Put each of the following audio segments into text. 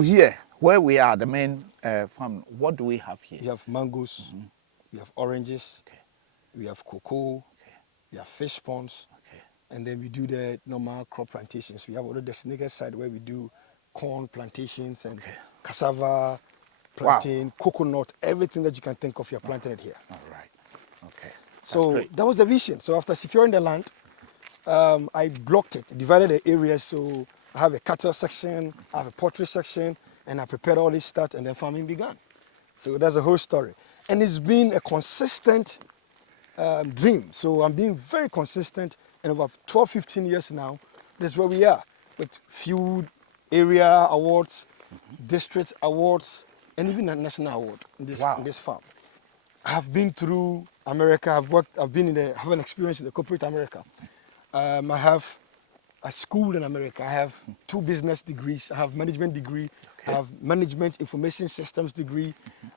Here, where we are, the main farm, what do we have here? We have mangoes, we have oranges, Okay. we have cocoa, Okay. we have fish ponds, Okay. and then we do the normal crop plantations. We have also the designated side where we do corn plantations and cassava, plantain, coconut, everything that you can think of, you're planting it here. All right. Okay. That's So great. that was the vision. So after securing the land, I blocked it, divided the areas. So I have a cattle section, I have a poultry section, and I prepared all this stuff, and then farming began. So that's the whole story. And it's been a consistent dream. So I'm being very consistent, and over 12, 15 years now, this is where we are, with few area awards, district awards, and even a national award in this farm. I have been through America. I've been have an experience in the corporate America. I have a school in America. I have 2 business degrees. I have management degree. I have management information systems degree.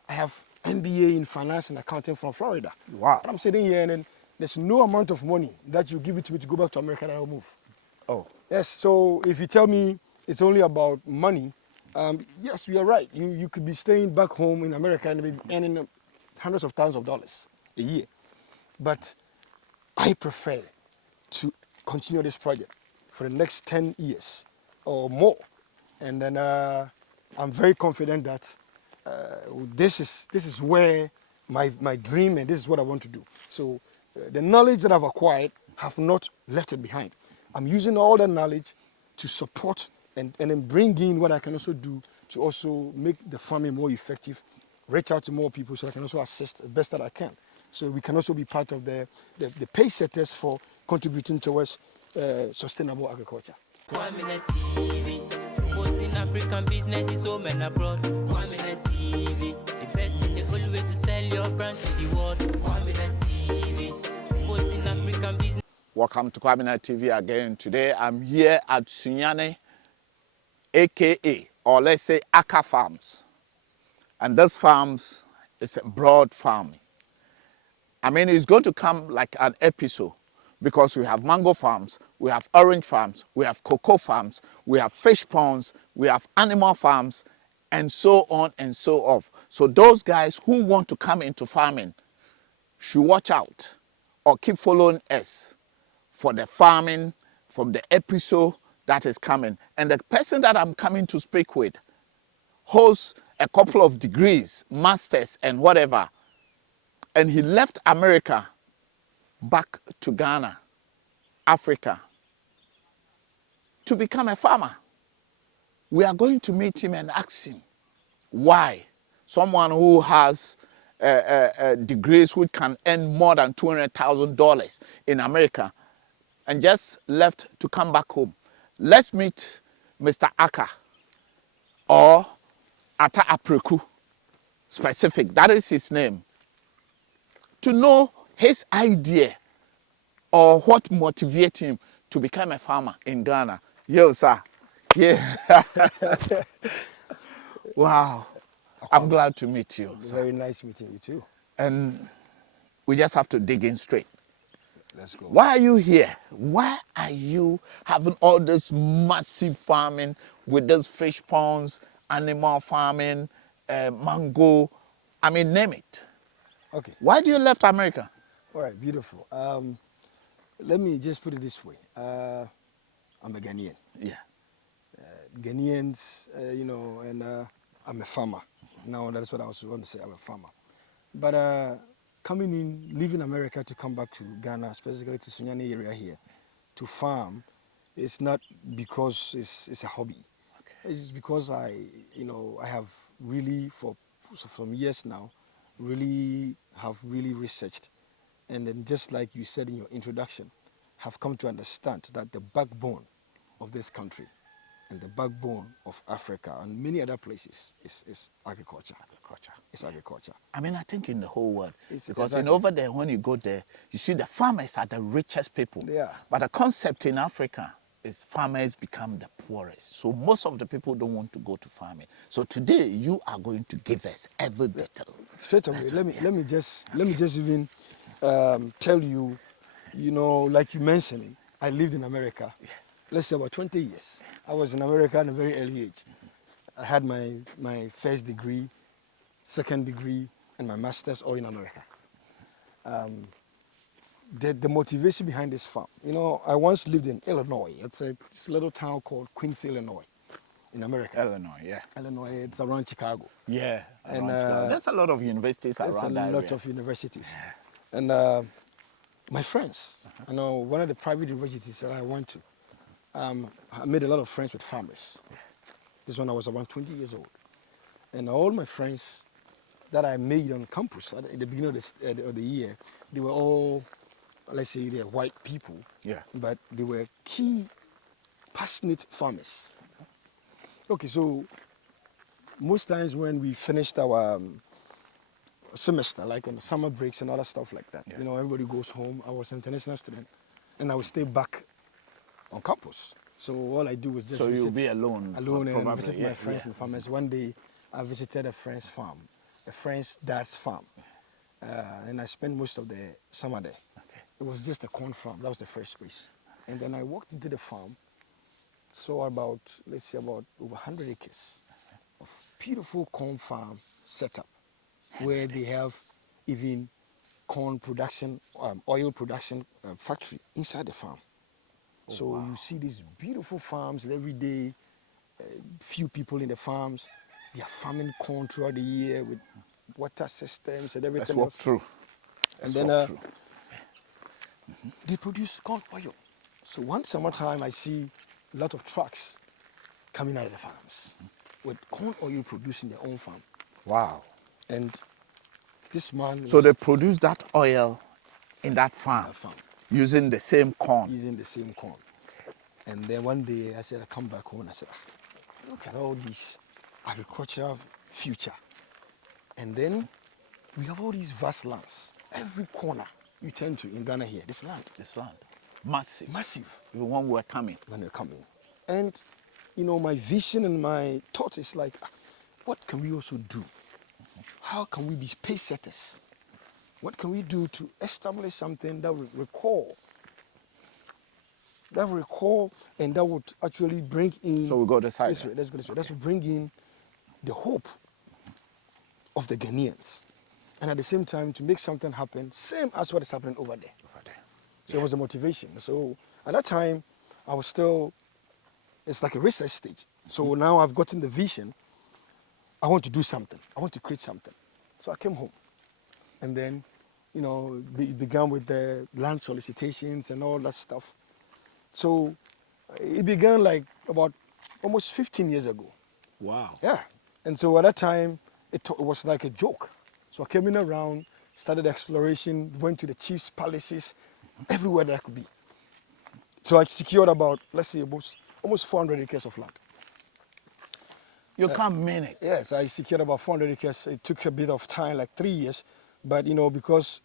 I have MBA in finance and accounting from Florida. Wow. But I'm sitting here and there's no amount of money that you give it to me to go back to America that I'll move. Oh. Yes, so if you tell me it's only about money, yes, you're right. You could be staying back home in America and be earning hundreds of thousands of dollars a year. But I prefer to continue this project for the next 10 years or more. And then I'm very confident that this is where my dream, and this is what I want to do. So the knowledge that I've acquired have not left it behind. I'm using all that knowledge to support and then bring in what I can also do to also make the farming more effective, reach out to more people so I can also assist the best that I can. So we can also be part of the pace setters for contributing towards sustainable agriculture. Kwaminat TV, supporting African businesses home and abroad. Kwaminat TV, invest in the full way to sell your brand to the world. Kwaminat TV, supporting African business. Welcome to Kwaminat TV again. Today I'm here at Sunyani, aka, or let's say Aka Farms. And this farms is a broad farm. I mean, it's going to come like an episode because we have mango farms, we have orange farms, we have cocoa farms, we have fish ponds, we have animal farms, and so on and so off. So those guys who want to come into farming should watch out or keep following us for the farming from the episode that is coming. And the person that I'm coming to speak with holds a couple of degrees, masters and whatever. And he left America back to Ghana, Africa, to become a farmer. We are going to meet him and ask him why someone who has degrees which can earn more than $200,000 in America and just left to come back home. Let's meet Mr. Aka, or Ata Apreku specific, that is his name, to know his idea or what motivates him to become a farmer in Ghana. Yo, sir. Yeah. Wow. I'm glad to meet you. Very nice meeting you too. And we just have to dig in straight. Let's go. Why are you here? Why are you having all this massive farming with those fish ponds, animal farming, mango? I mean, name it. Okay. Why do you left America? All right, beautiful. Let me just put it this way. I'm a Ghanaian. Yeah. Ghanaians, and I'm a farmer. Now that's what I was going to say, I'm a farmer. But coming in, leaving America to come back to Ghana, specifically to Sunyani area here, to farm, it's not because it's a hobby. Okay. It's because I have really, for some years now, really researched. And then just like you said in your introduction, have come to understand that the backbone of this country and the backbone of Africa and many other places is agriculture. It's agriculture. I mean, I think in the whole world. Because exactly. over there, when you go there, you see the farmers are the richest people. Yeah. But the concept in Africa is farmers become the poorest. So most of the people don't want to go to farming. So today, you are going to give us every detail. Straight away, let me just even tell you, like you mentioned, I lived in America. Yeah. Let's say about 20 years. I was in America at a very early age. I had my first degree, second degree, and my master's all in America. The motivation behind this farm, I once lived in Illinois. It's a little town called Quincy, Illinois, in America. Illinois, yeah. Illinois, it's around Chicago. Yeah, And, around Chicago. There's a lot of universities There's around that a lot area. of universities. And my friends, one of the private universities that I went to, I made a lot of friends with farmers. This when I was around 20 years old. And all my friends that I made on campus at the beginning of the year, they were all, let's say, they're white people. Yeah. But they were key, passionate farmers. Okay, so most times when we finished our semester, like on the summer breaks and other stuff like that, Yeah. everybody goes home. I was an international student, and I would stay back on campus. So all I do was just So visit, you'll be alone. and probably, visit my friends and farmers. One day, I visited a friend's farm, a friend's dad's farm, and I spent most of the summer there. Okay. It was just a corn farm. That was the first place. And then I walked into the farm, saw about over 100 acres of beautiful corn farm setup, where they have even corn production, oil production factory inside the farm. So wow. you see these beautiful farms every day, few people in the farms. They are farming corn throughout the year with water systems and everything Let's walk else. through. And Let's then walk through. they produce corn oil. So one summertime, I see a lot of trucks coming out of the farms with corn oil produced in their own farm. Wow. And this man So was they produce that oil in that farm, farm using the same corn. using the same corn. And then one day I said, I come back home and I said, look at all this agricultural future. And then we have all these vast lands. Every corner you turn to in Ghana here, this land. This land. Massive. Massive. The one we're coming. When they're coming. And, my vision and my thought is like, what can we also do? How can we be pace setters? What can we do to establish something that will recall? And that would actually bring in. So we go this side. This way, let's go this way. That will bring in the hope of the Ghanaians. And at the same time, to make something happen, same as what is happening over there. So it was a motivation. So at that time, I was still, it's like a research stage. So now I've gotten the vision. I want to do something. I want to create something. So I came home. And then, it began with the land solicitations and all that stuff. So it began like about almost 15 years ago. Wow. Yeah. And so at that time, it was like a joke. So I came in around, started exploration, went to the chief's palaces, everywhere that I could be. So I secured about, let's say, almost 400 acres of land. You can't mean it. Yes, I secured about 400 acres. It took a bit of time, like 3 years, but because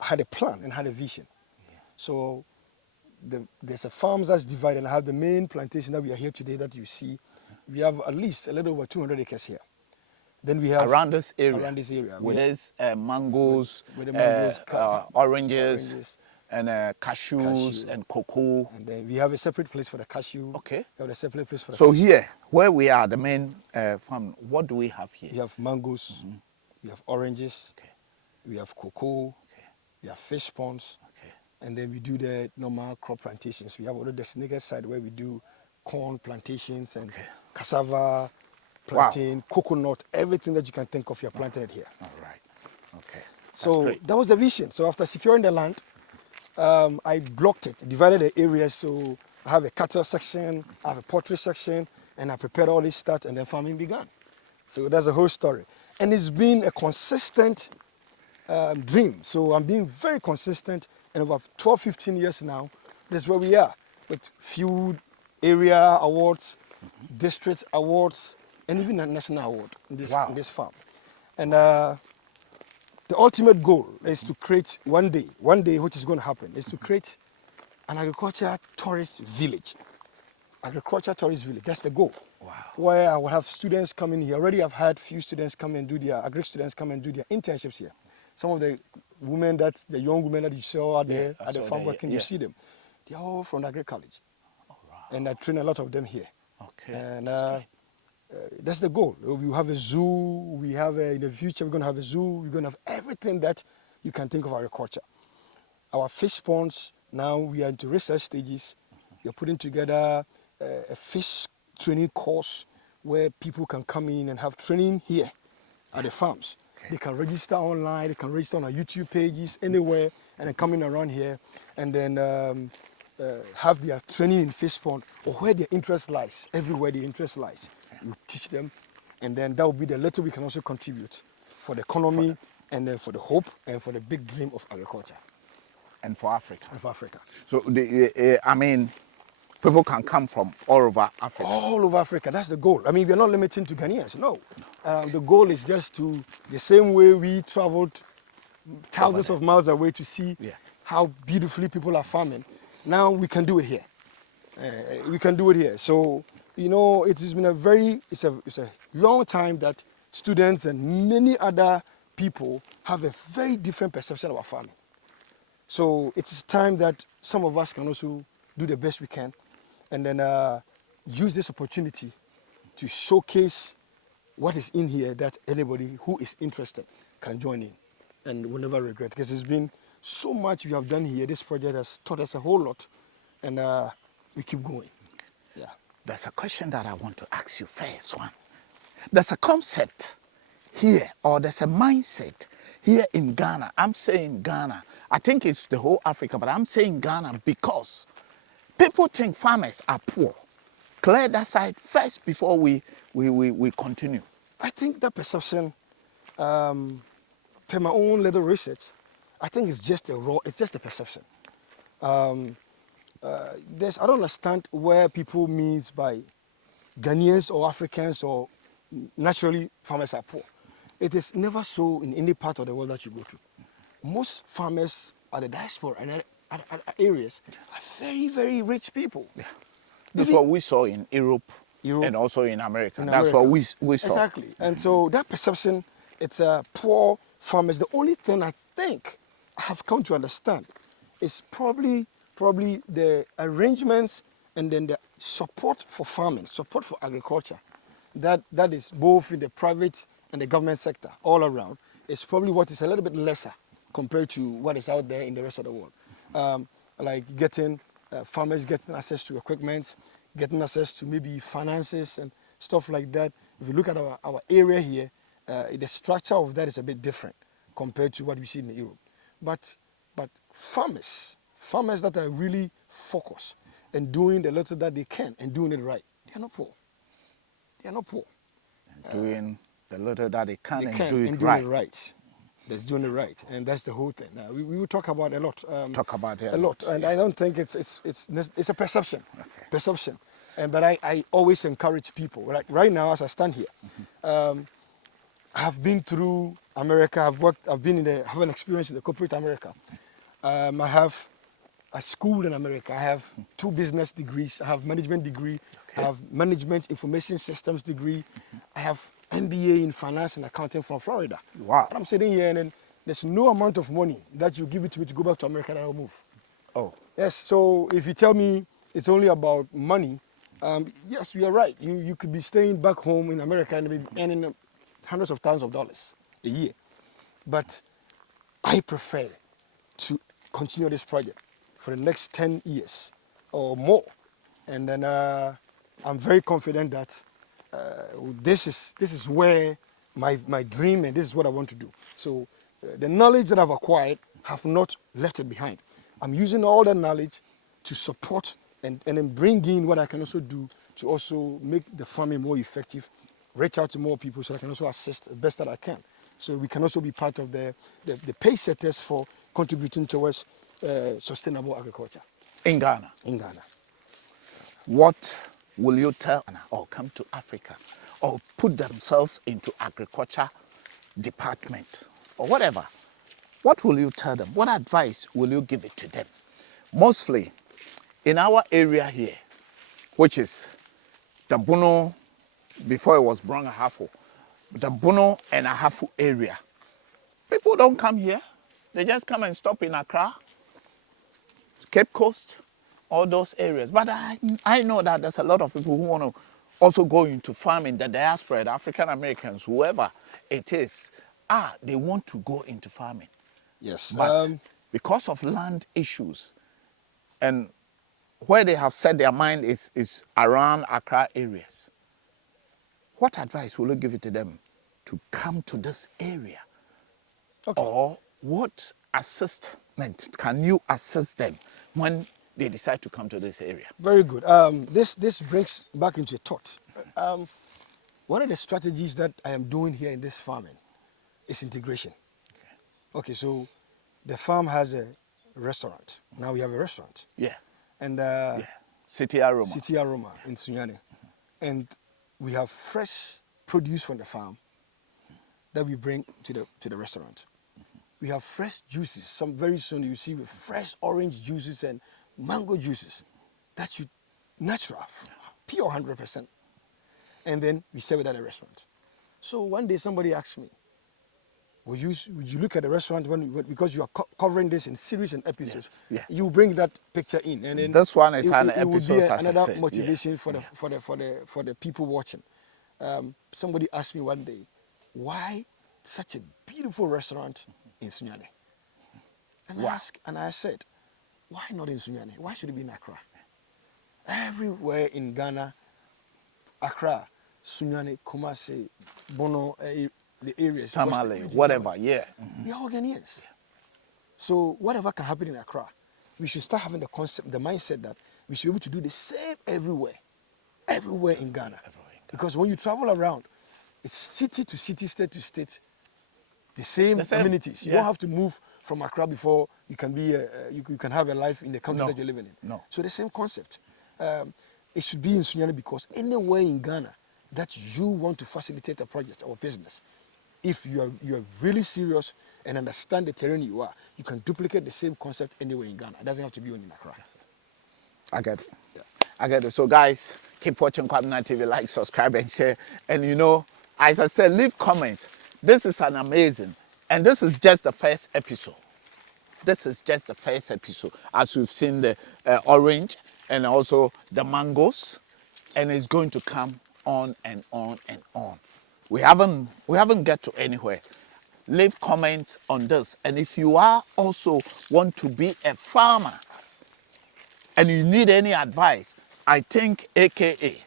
I had a plan and had a vision. Yeah. So there's a farm that's divided. I have the main plantation that we are here today that you see. We have at least a little over 200 acres here. Then we have Around this area. With With these mangoes, with the mangoes, oranges, and cashews and cocoa. And then we have a separate place for the cashew. Okay. We have a separate place for the So fish. here, where we are, the main farm, what do we have here? We have mangoes, we have oranges, Okay. we have cocoa, Okay. we have fish ponds, Okay. and then we do the normal crop plantations. We have also the designated side where we do corn plantations and cassava, plantain, coconut, everything that you can think of, you're planting it here. All right. Okay. So that was the vision. So after securing the land, I blocked it, divided the areas. So I have a cattle section, I have a poultry section, and I prepared all this stuff, and then farming began. So that's the whole story. And it's been a consistent dream. So I'm being very consistent, and over 12, 15 years now, that's where we are, with few area awards, district awards, and even a national award in this farm. And the ultimate goal is to create one day, which is going to happen, is to create an agricultural tourist village. Agricultural tourist village, that's the goal. Wow. Where I will have students come in here. Already I've had few students come and do agri students come and do their internships here. Some of the young women that you saw out there at the farm working, you see them. They're all from the agri college. All right. And I train a lot of them here. Okay. And That's great. that's the goal. We have a zoo. We have in the future we're going to have a zoo. We're going to have everything that you can think of agriculture. Our fish ponds, now we are into research stages. We're putting together a fish training course where people can come in and have training here at the farms. Okay. They can register online, they can register on our YouTube pages, anywhere, and then come in around here and then have their training in fish pond or where their interest lies, everywhere their interest lies. You teach them, and then that will be the little we can also contribute for the economy and then for the hope and for the big dream of agriculture. And for Africa. And for Africa. So, I mean, people can come from all over Africa. All over Africa, that's the goal. I mean, we're not limiting to Ghanaians, no. The goal is just to, the same way we traveled thousands of miles away to see how beautifully people are farming, now we can do it here. We can do it here. So, you know, it has been it's a long time that students and many other people have a very different perception about farming. So it's time that some of us can also do the best we can and then use this opportunity to showcase what is in here that anybody who is interested can join in and will never regret. Because it's been so much we have done here. This project has taught us a whole lot and we keep going. Yeah. There's a question that I want to ask you first one. There's a concept here, or there's a mindset here in Ghana. I'm saying Ghana. I think it's the whole Africa, but I'm saying Ghana because people think farmers are poor. Clear that side first before we continue. I think that perception, per my own little research, I think it's just a perception. I don't understand where people mean by Ghanaians or Africans or naturally farmers are poor. It is never so in any part of the world that you go to. Most farmers at the diaspora and at areas are very, very rich people. Yeah. That's what we saw in Europe and also in America. That's what we saw. Exactly. And so that perception, it's poor farmers. The only thing I think I have come to understand is probably the arrangements and then the support for farming, support for agriculture. That is both in the private and the government sector all around. Is probably what is a little bit lesser compared to what is out there in the rest of the world. Like farmers getting access to equipment, getting access to maybe finances and stuff like that. If you look at our area here, the structure of that is a bit different compared to what we see in Europe. But farmers that are really focused and doing the little that they can and doing it right, they are not poor. They are not poor. And doing the little that they can and do it doing right. it right. That's doing it right, and that's the whole thing. We will talk about a lot. Talk about it a lot, and I don't think it's a perception. Okay. Perception, but I always encourage people. Like right now, as I stand here, I have been through America. I've been have an experience in the corporate America. I have a school in America. I have 2 business degrees. I have management degree. Okay. I have management information systems degree. I have MBA in finance and accounting from Florida. Wow. And I'm sitting here and then there's no amount of money that you give it to me to go back to America that I'll move. Oh. Yes, so if you tell me it's only about money, yes, you are right. You could be staying back home in America and be earning hundreds of thousands of dollars a year. But I prefer to continue this project for the next 10 years or more. And then I'm very confident that this is where my dream and this is what I want to do. So the knowledge that I've acquired have not left it behind. I'm using all that knowledge to support and then bring in what I can also do to also make the farming more effective, reach out to more people so I can also assist the best that I can. So we can also be part of the pace setters for contributing towards sustainable agriculture. In Ghana? In Ghana. What will you tell or come to Africa or put themselves into agriculture department or whatever? What will you tell them? What advice will you give it to them? Mostly in our area here, which is the Bono, before it was Brong Ahafo, the Bono and Ahafo area. People don't come here. They just come and stop in Accra, Cape Coast, all those areas. But I know that there's a lot of people who want to also go into farming, the diaspora, the African Americans, whoever it is, they want to go into farming. Yes. But because of land issues and where they have set their mind is around Accra areas, what advice will you give it to them to come to this area? Okay. Or what assistment can you assist them when they decide to come to this area? Very good. This brings back into a thought. One of the strategies that I am doing here in this farming is integration. Okay, so the farm has a restaurant. Now we have a restaurant. Yeah. And Yeah. City Aroma. City Aroma in Sunyani. And we have fresh produce from the farm that we bring to the restaurant. We have fresh juices. Some very soon you see with fresh orange juices and mango juices. That's natural, pure 100%. And then we serve it at a restaurant. So one day somebody asked me, would you look at the restaurant because you are covering this in series and episodes? Yeah. You bring that picture in, and then this one is an it would be episode, another motivation for the people watching. Somebody asked me one day, why such a beautiful restaurant in Sunyani? And I said, why not in Sunyani? Why should it be in Accra? Everywhere in Ghana, Accra, Sunyani, Kumasi, Bono, the areas, Tamale, whatever, yeah. We are all Ghanaians. So whatever can happen in Accra, we should start having the concept, the mindset that we should be able to do the same everywhere in Ghana. Because when you travel around, it's city to city, state to state, the same amenities. You don't have to move from Accra before you can be you can have a life in the country that you're living in. No. So the same concept. It should be in Sunyani because anywhere in Ghana that you want to facilitate a project or business, if you are really serious and understand the terrain you are, you can duplicate the same concept anywhere in Ghana. It doesn't have to be only in Accra. I get it. Yeah. I get it. So guys, keep watching Kwaminat TV, like, subscribe, and share. And as I said, leave comments. This is an amazing, and this is just the first episode. This is just the first episode. As we've seen the orange and also the mangoes, and it's going to come on and on and on. We haven't get to anywhere. Leave comments on this, and if you are also want to be a farmer and you need any advice, I think AKA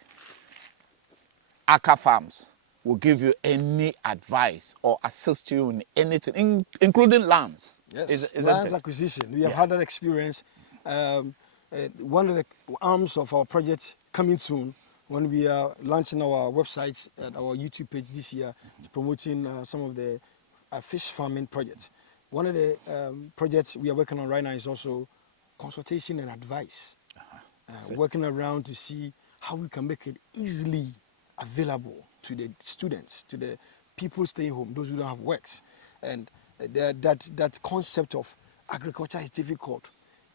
Aka Farms will give you any advice or assist you in anything, including lands. Yes, lands acquisition. We have had that experience. One of the arms of our project coming soon, when we are launching our websites and our YouTube page this year, promoting some of the fish farming projects. One of the projects we are working on right now is also consultation and advice. Working around to see how we can make it easily available to the students, to the people staying home, those who don't have works. And that concept of agriculture is difficult.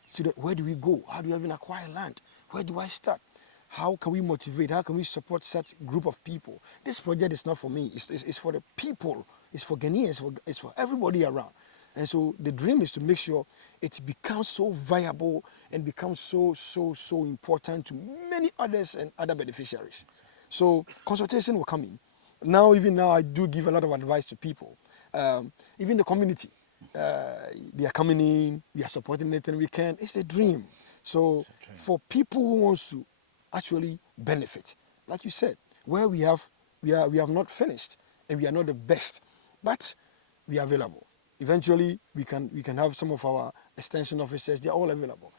So where do we go? How do we even acquire land? Where do I start? How can we motivate? How can we support such group of people? This project is not for me. It's for the people. It's for Ghanaians. It's for everybody around. And so the dream is to make sure it becomes so viable and becomes so important to many others and other beneficiaries. So consultation will come in. Even now, I do give a lot of advice to people. Even the community, they are coming in, we are supporting anything we can. It's a dream. So for people who wants to actually benefit, like you said, where we have not finished and we are not the best, but we are available. Eventually, we can have some of our extension officers. They are all available.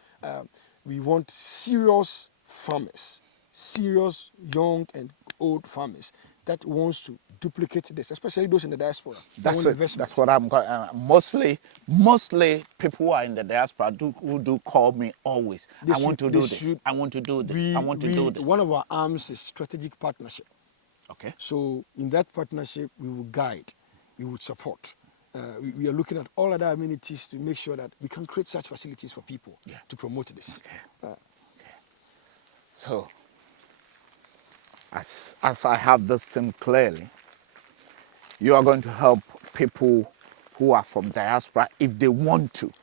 We want serious farmers, serious young and old farmers that wants to duplicate this, especially those in the diaspora. That's what I'm going. Mostly people who are in the diaspora who do call me always. I want to do this. I want to do this. I want to do this. One of our arms is strategic partnership. Okay. So in that partnership, we will guide, we will support. We are looking at all other amenities to make sure that we can create such facilities for people to promote this. Okay. So, as I have this thing clearly, you are going to help people who are from diaspora if they want to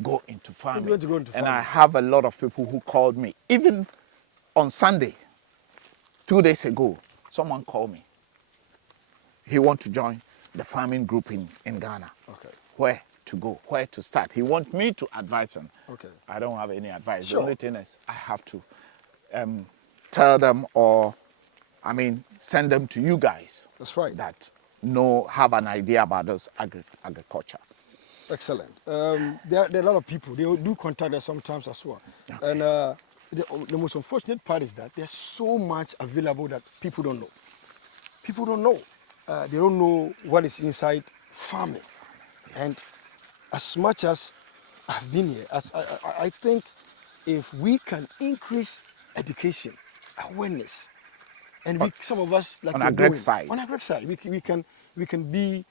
go into farming. And I have a lot of people who called me, even on Sunday. 2 days ago, someone called me. He wants to join the farming group in Ghana. Okay. Where to go, where to start. He wants me to advise him. Okay. I don't have any advice. Sure. The only thing is I have to tell them, or send them to you guys. That's right. That have an idea about this agriculture. Excellent. There are a lot of people. They do contact us sometimes as well. Okay. And the most unfortunate part is that there's so much available that people don't know. People don't know. They don't know what is inside farming. And as much as I've been here, I think if we can increase education, awareness, and some of us, like on we're agri doing, side. on agri side, we can be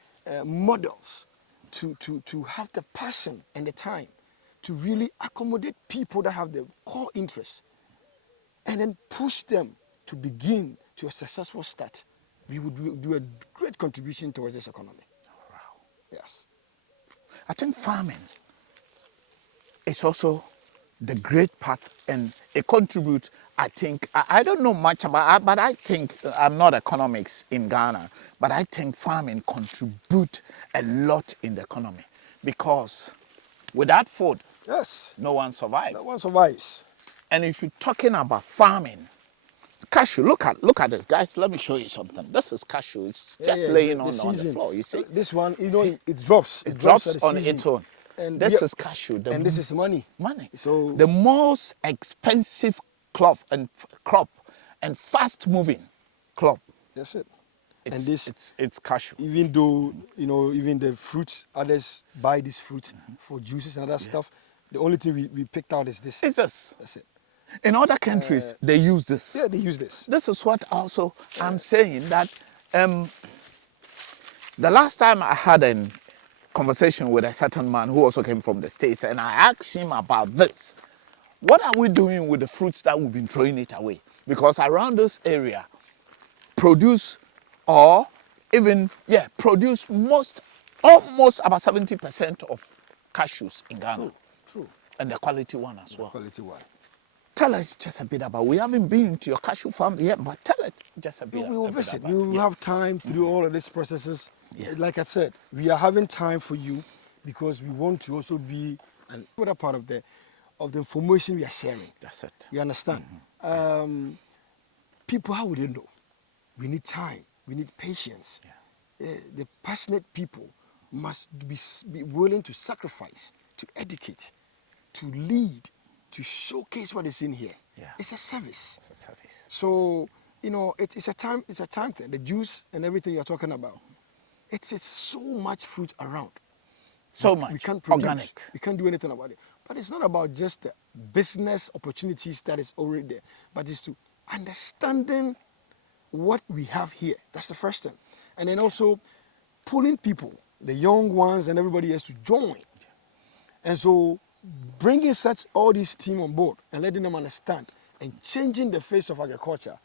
models to have the passion and the time to really accommodate people that have the core interests, and then push them to begin to a successful start. We would do a great contribution towards this economy. Wow. Yes. I think farming is also the great part, and it contributes. I think I don't know much about it, but I think I'm not economics in Ghana, but I think farming contributes a lot in the economy, because without food, Yes. no one survives. No one survives. And if you're talking about farming, cashew, look at this, guys. Let me show you something. This is cashew. It's just laying on the floor. You see, this one, it drops. It drops at the on season. its own. And This is cashew. And this is money. Money. So the most expensive crop and fast-moving crop. that's it. It's cashew. Even though even the fruits, others buy this fruit for juices and other stuff. The only thing we picked out is this. It's this. That's it. In other countries, they use this. Yeah, they use this. This is what also I'm saying, that the last time I had a conversation with a certain man who also came from the States, and I asked him about this. What are we doing with the fruits that we've been throwing it away? Because around this area, produce almost about 70% of cashews in Ghana. True. And the quality one as well. Quality one. Tell us just a bit about. We haven't been to your cashew farm yet, but tell us just a bit. We will visit. We will Yeah. have time through all of these processes. Yeah. Like I said, we are having time for you because we want to also be an important part of the information we are sharing. That's it. You understand? People, how would they know? We need time. We need patience. Yeah. The passionate people must be willing to sacrifice, to educate, to lead, to showcase what is in here. Yeah. It's a service. It's a service. So, it's a time thing. The juice and everything you're talking about. It's so much fruit around. So much. We can't produce. Organic. We can't do anything about it. But it's not about just the business opportunities that is already there, but it's to understanding what we have here. That's the first thing. And then also pulling people, the young ones and everybody else to join. And so bringing all this team on board and letting them understand and changing the face of agriculture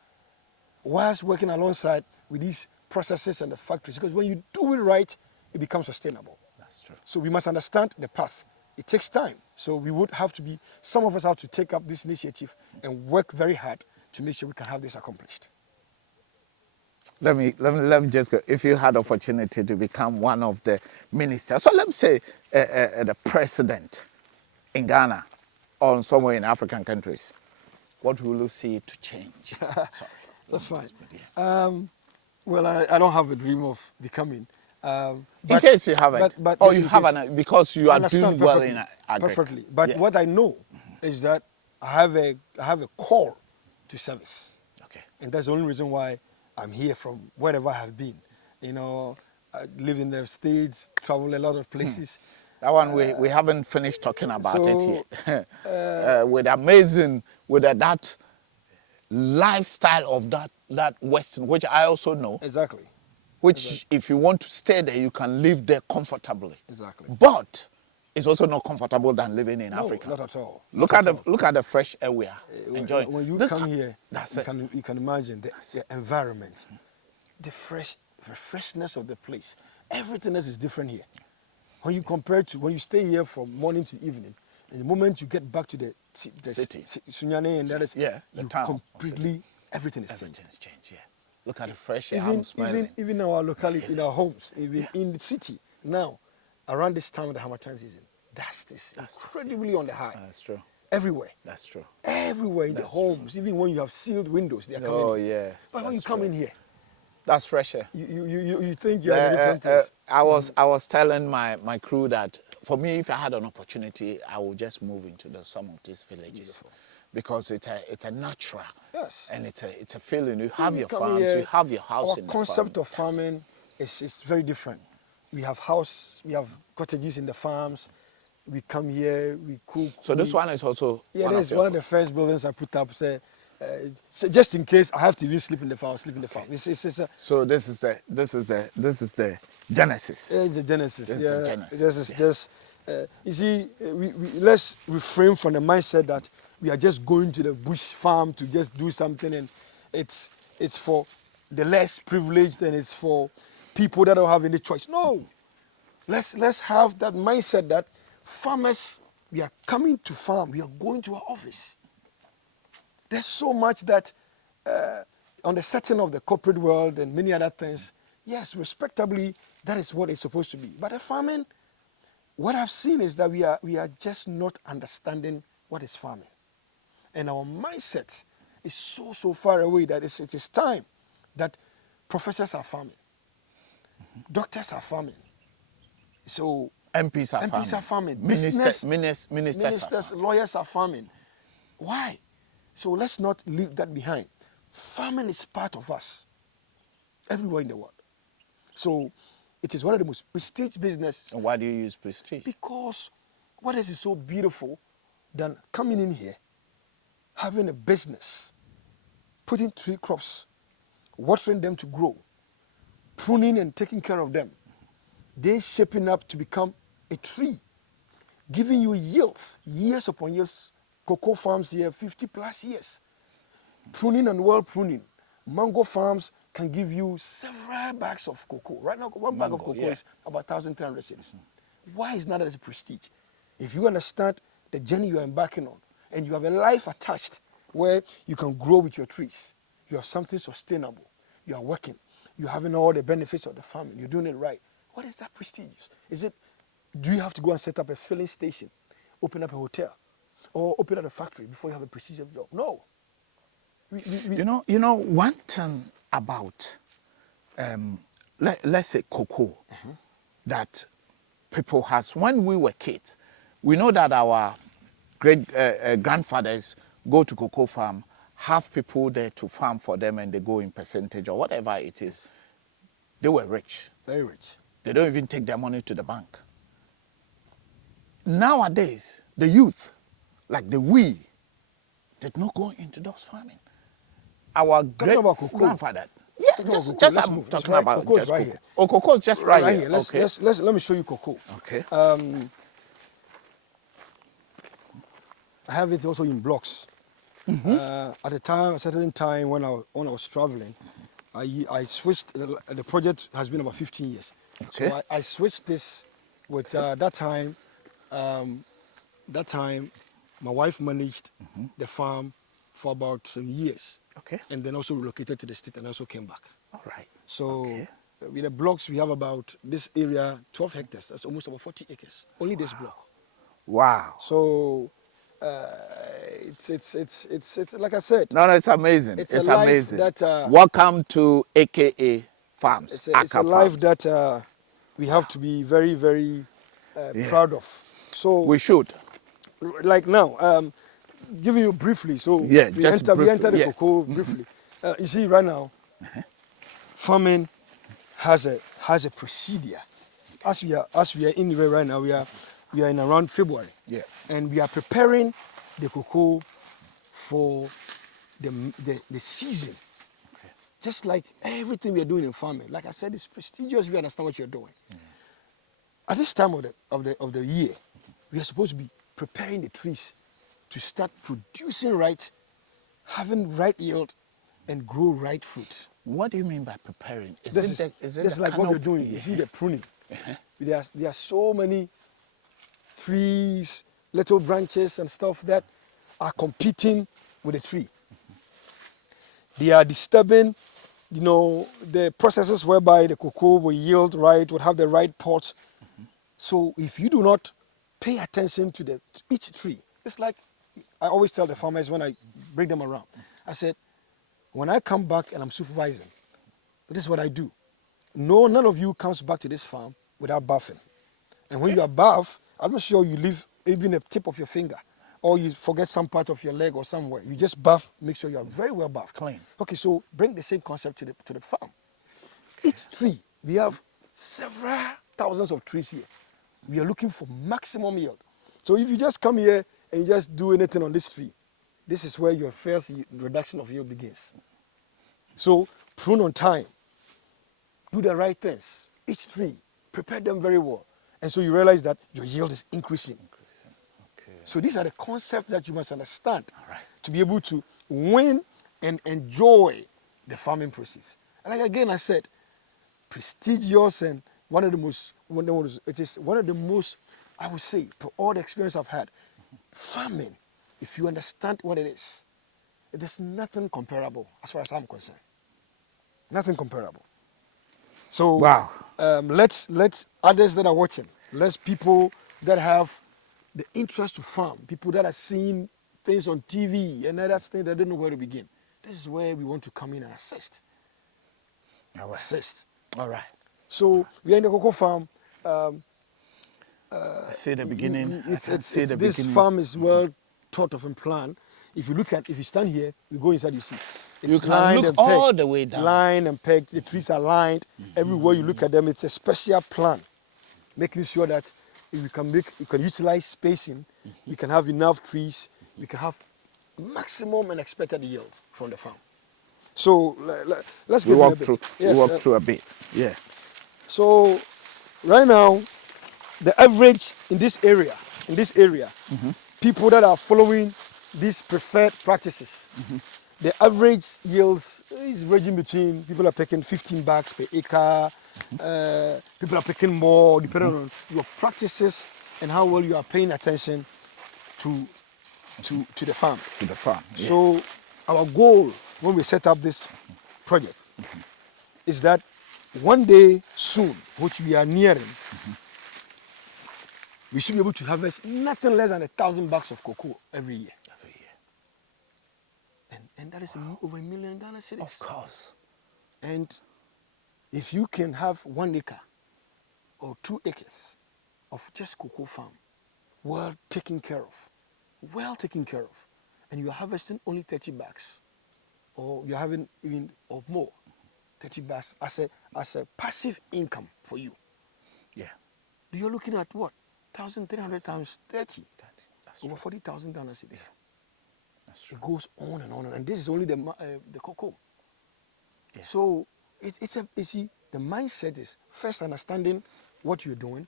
whilst working alongside with these processes and the factories. Because when you do it right, it becomes sustainable. That's true. So we must understand the path. It takes time. So we would have to some of us have to take up this initiative and work very hard to make sure we can have this accomplished. Let me just go. If you had opportunity to become one of the ministers, so let me say the president in Ghana or somewhere in African countries, what will you see to change? Sorry. That's fine. Yeah. Well, I don't have a dream of becoming. In case you haven't, or you haven't, because you are doing well in agri. Perfectly. But Yeah. what I know is that I have a call to service. Okay. And that's the only reason why I'm here from wherever I have been. I live in the States, travel a lot of places. That one we haven't finished talking about so, it yet. With that lifestyle of that Western, which I also know. Exactly. Which, if you want to stay there, you can live there comfortably. Exactly. But it's also not comfortable than living in Africa. Not at all. Look at the fresh air we are enjoying. When you come here, you can imagine the environment, the freshness of the place. Everything else is different here. When you stay here from morning to evening, and the moment you get back to the city, Sunyane, and that is, the you town, completely everything is changed. Everything's changed, yeah. Look at the fresh air Even I'm smelling. even our locality, in our homes, even in the city now, around this time of the Hamatan season, dust is incredibly on the high. That's true. Everywhere. That's true. Everywhere in the homes, even when you have sealed windows, they are coming Oh, in. yeah. But when that's you come true. in here, That's fresh air. you think you're in a different place. I was telling my crew that for me, if I had an opportunity, I would just move into some of these villages. Beautiful. Because it's a natural. Yes. And it's a feeling. You have your come farms, here, you have your house our in the concept farm. of farming is very different. We have cottages in the farms. We come here, we cook. So this one is also Yeah, that's one of the first buildings I put up. So just in case I have to even sleep in the farm, sleep in the farm. So this is the genesis. It's a genesis. This is yeah, the genesis, this is just. You see, let's refrain from the mindset that we are just going to the bush farm to just do something, and it's for the less privileged and it's for people that don't have any choice. No, let's have that mindset that farmers, we are coming to farm, we are going to our office. There's so much that on the setting of the corporate world and many other things, yes, respectably, that is what it's supposed to be. But the farming, what I've seen is that we are just not understanding what is farming. And our mindset is so far away that it is time that professors are farming, doctors are farming. So MPs are farming. Ministers Ministers, are farming. lawyers are farming. Why? So let's not leave that behind. Farming is part of us, everywhere in the world. So it is one of the most prestigious businesses. And why do you use prestige? Because what is so beautiful than coming in here, having a business, putting tree crops, watering them to grow, pruning and taking care of them, they shaping up to become a tree, giving you yields, years upon years. Cocoa farms here, 50 plus years. Pruning and well pruning. Mango farms can give you several bags of cocoa. Right now, one bag of cocoa is about 1,300 cedis. Why is not as a prestige? If you understand the journey you are embarking on, and you have a life attached where you can grow with your trees, you have something sustainable, you are working, you're having all the benefits of the farming, you're doing it right. What is that prestigious? Do you have to go and set up a filling station, open up a hotel, or open up a factory before you have a prestigious job? No. You know one thing about let's say cocoa that people has when we were kids, we know that our great grandfathers go to cocoa farm, have people there to farm for them, and they go in percentage or whatever it is. They were rich. Very rich. They don't even take their money to the bank. Nowadays, the youth, like did not go into those farming. Our great about cocoa. grandfather. Yeah, just Let's I'm move. talking about cocoa is just right cocoa. here. Oh, cocoa is just right here. Okay. Let me show you cocoa. Okay. I have it also in blocks. At a certain time when I was traveling, I switched. The project has been about 15 years. Okay. So I switched this with that time. That time, my wife managed the farm for about some years. Okay. And then also relocated to the state and also came back. All right. So with the blocks, we have about this area, 12 hectares. That's almost about 40 acres. Only this block. Wow. So it's like I said. No, it's amazing. It's It's a life amazing. that, Welcome to AKA Farms. It's a life that we have to be very, very proud of. So we should. like now, giving you briefly. So we enter the cocoa briefly. You see, right now, farming has a procedure. As we are in here right now, we are in around February. Yeah. And we are preparing the cocoa for the season. Okay. Just like everything we are doing in farming. Like I said, it's prestigious. We understand what you're doing. At this time of the year, we are supposed to be preparing the trees to start producing right, having right yield, and grow right fruit. What do you mean by preparing? This is like what we're doing. You see the pruning. There are so many trees, little branches and stuff that are competing with the tree. They are disturbing, the processes whereby the cocoa will yield right, will have the right pot. So if you do not pay attention to each tree, it's like I always tell the farmers when I bring them around. I said, when I come back and I'm supervising, this is what I do. No, none of you comes back to this farm without bathing. And when you are bath, I'm not sure you leave even the tip of your finger or you forget some part of your leg or somewhere. You just bath, make sure you are very well bathed. Clean. Okay, so bring the same concept to the farm. Each tree, we have several thousands of trees here. We are looking for maximum yield. So if you just come here and you just do anything on this tree, this is where your first reduction of yield begins. So prune on time, do the right things. Each tree, prepare them very well. And so you realize that your yield is increasing. Okay. So these are the concepts that you must understand All right. to be able to win and enjoy the farming process. And like again I said, prestigious and it is one of the most, I would say, for all the experience I've had, farming, if you understand what it is nothing comparable as far as I'm concerned. Nothing comparable. So Wow. let's others that are watching, let's people that have the interest to farm, people that are seeing things on TV and other things that don't know where to begin. This is where we want to come in and assist. All right. Assist. All right. So we are in the cocoa farm. I see the beginning. This farm is well thought of and planned. If you stand here, you go inside, you see. It's You can lined look and pegged. all the way down. Lined and pegged. The trees are lined. Everywhere you look at them, it's a special plan, making sure that if you can utilize spacing, you can have enough trees, you can have maximum and expected yield from the farm. So let's We get in a walk bit. through. Yes, We walk through a bit. Yeah. So right now, the average in this area, people that are following these preferred practices, the average yields is ranging between, people are picking 15 bags per acre, people are picking more depending on your practices and how well you are paying attention to the farm. To the farm. Yeah. So our goal when we set up this project is that one day soon, which we are nearing, we should be able to harvest nothing less than 1,000 bags of cocoa every year. Every year. And that is over $1 million cities. Of course. And if you can have 1 acre or 2 acres of just cocoa farm, well taken care of, and you are harvesting only 30 bags, or you're having even or more, 30 bags as a passive income for you. Yeah. You're looking at what? 1,300 times 30. That's Over true. $40,000 cities. That's true. It goes on and on, and this is only the cocoa. Yeah. So you see, the mindset is first understanding what you're doing,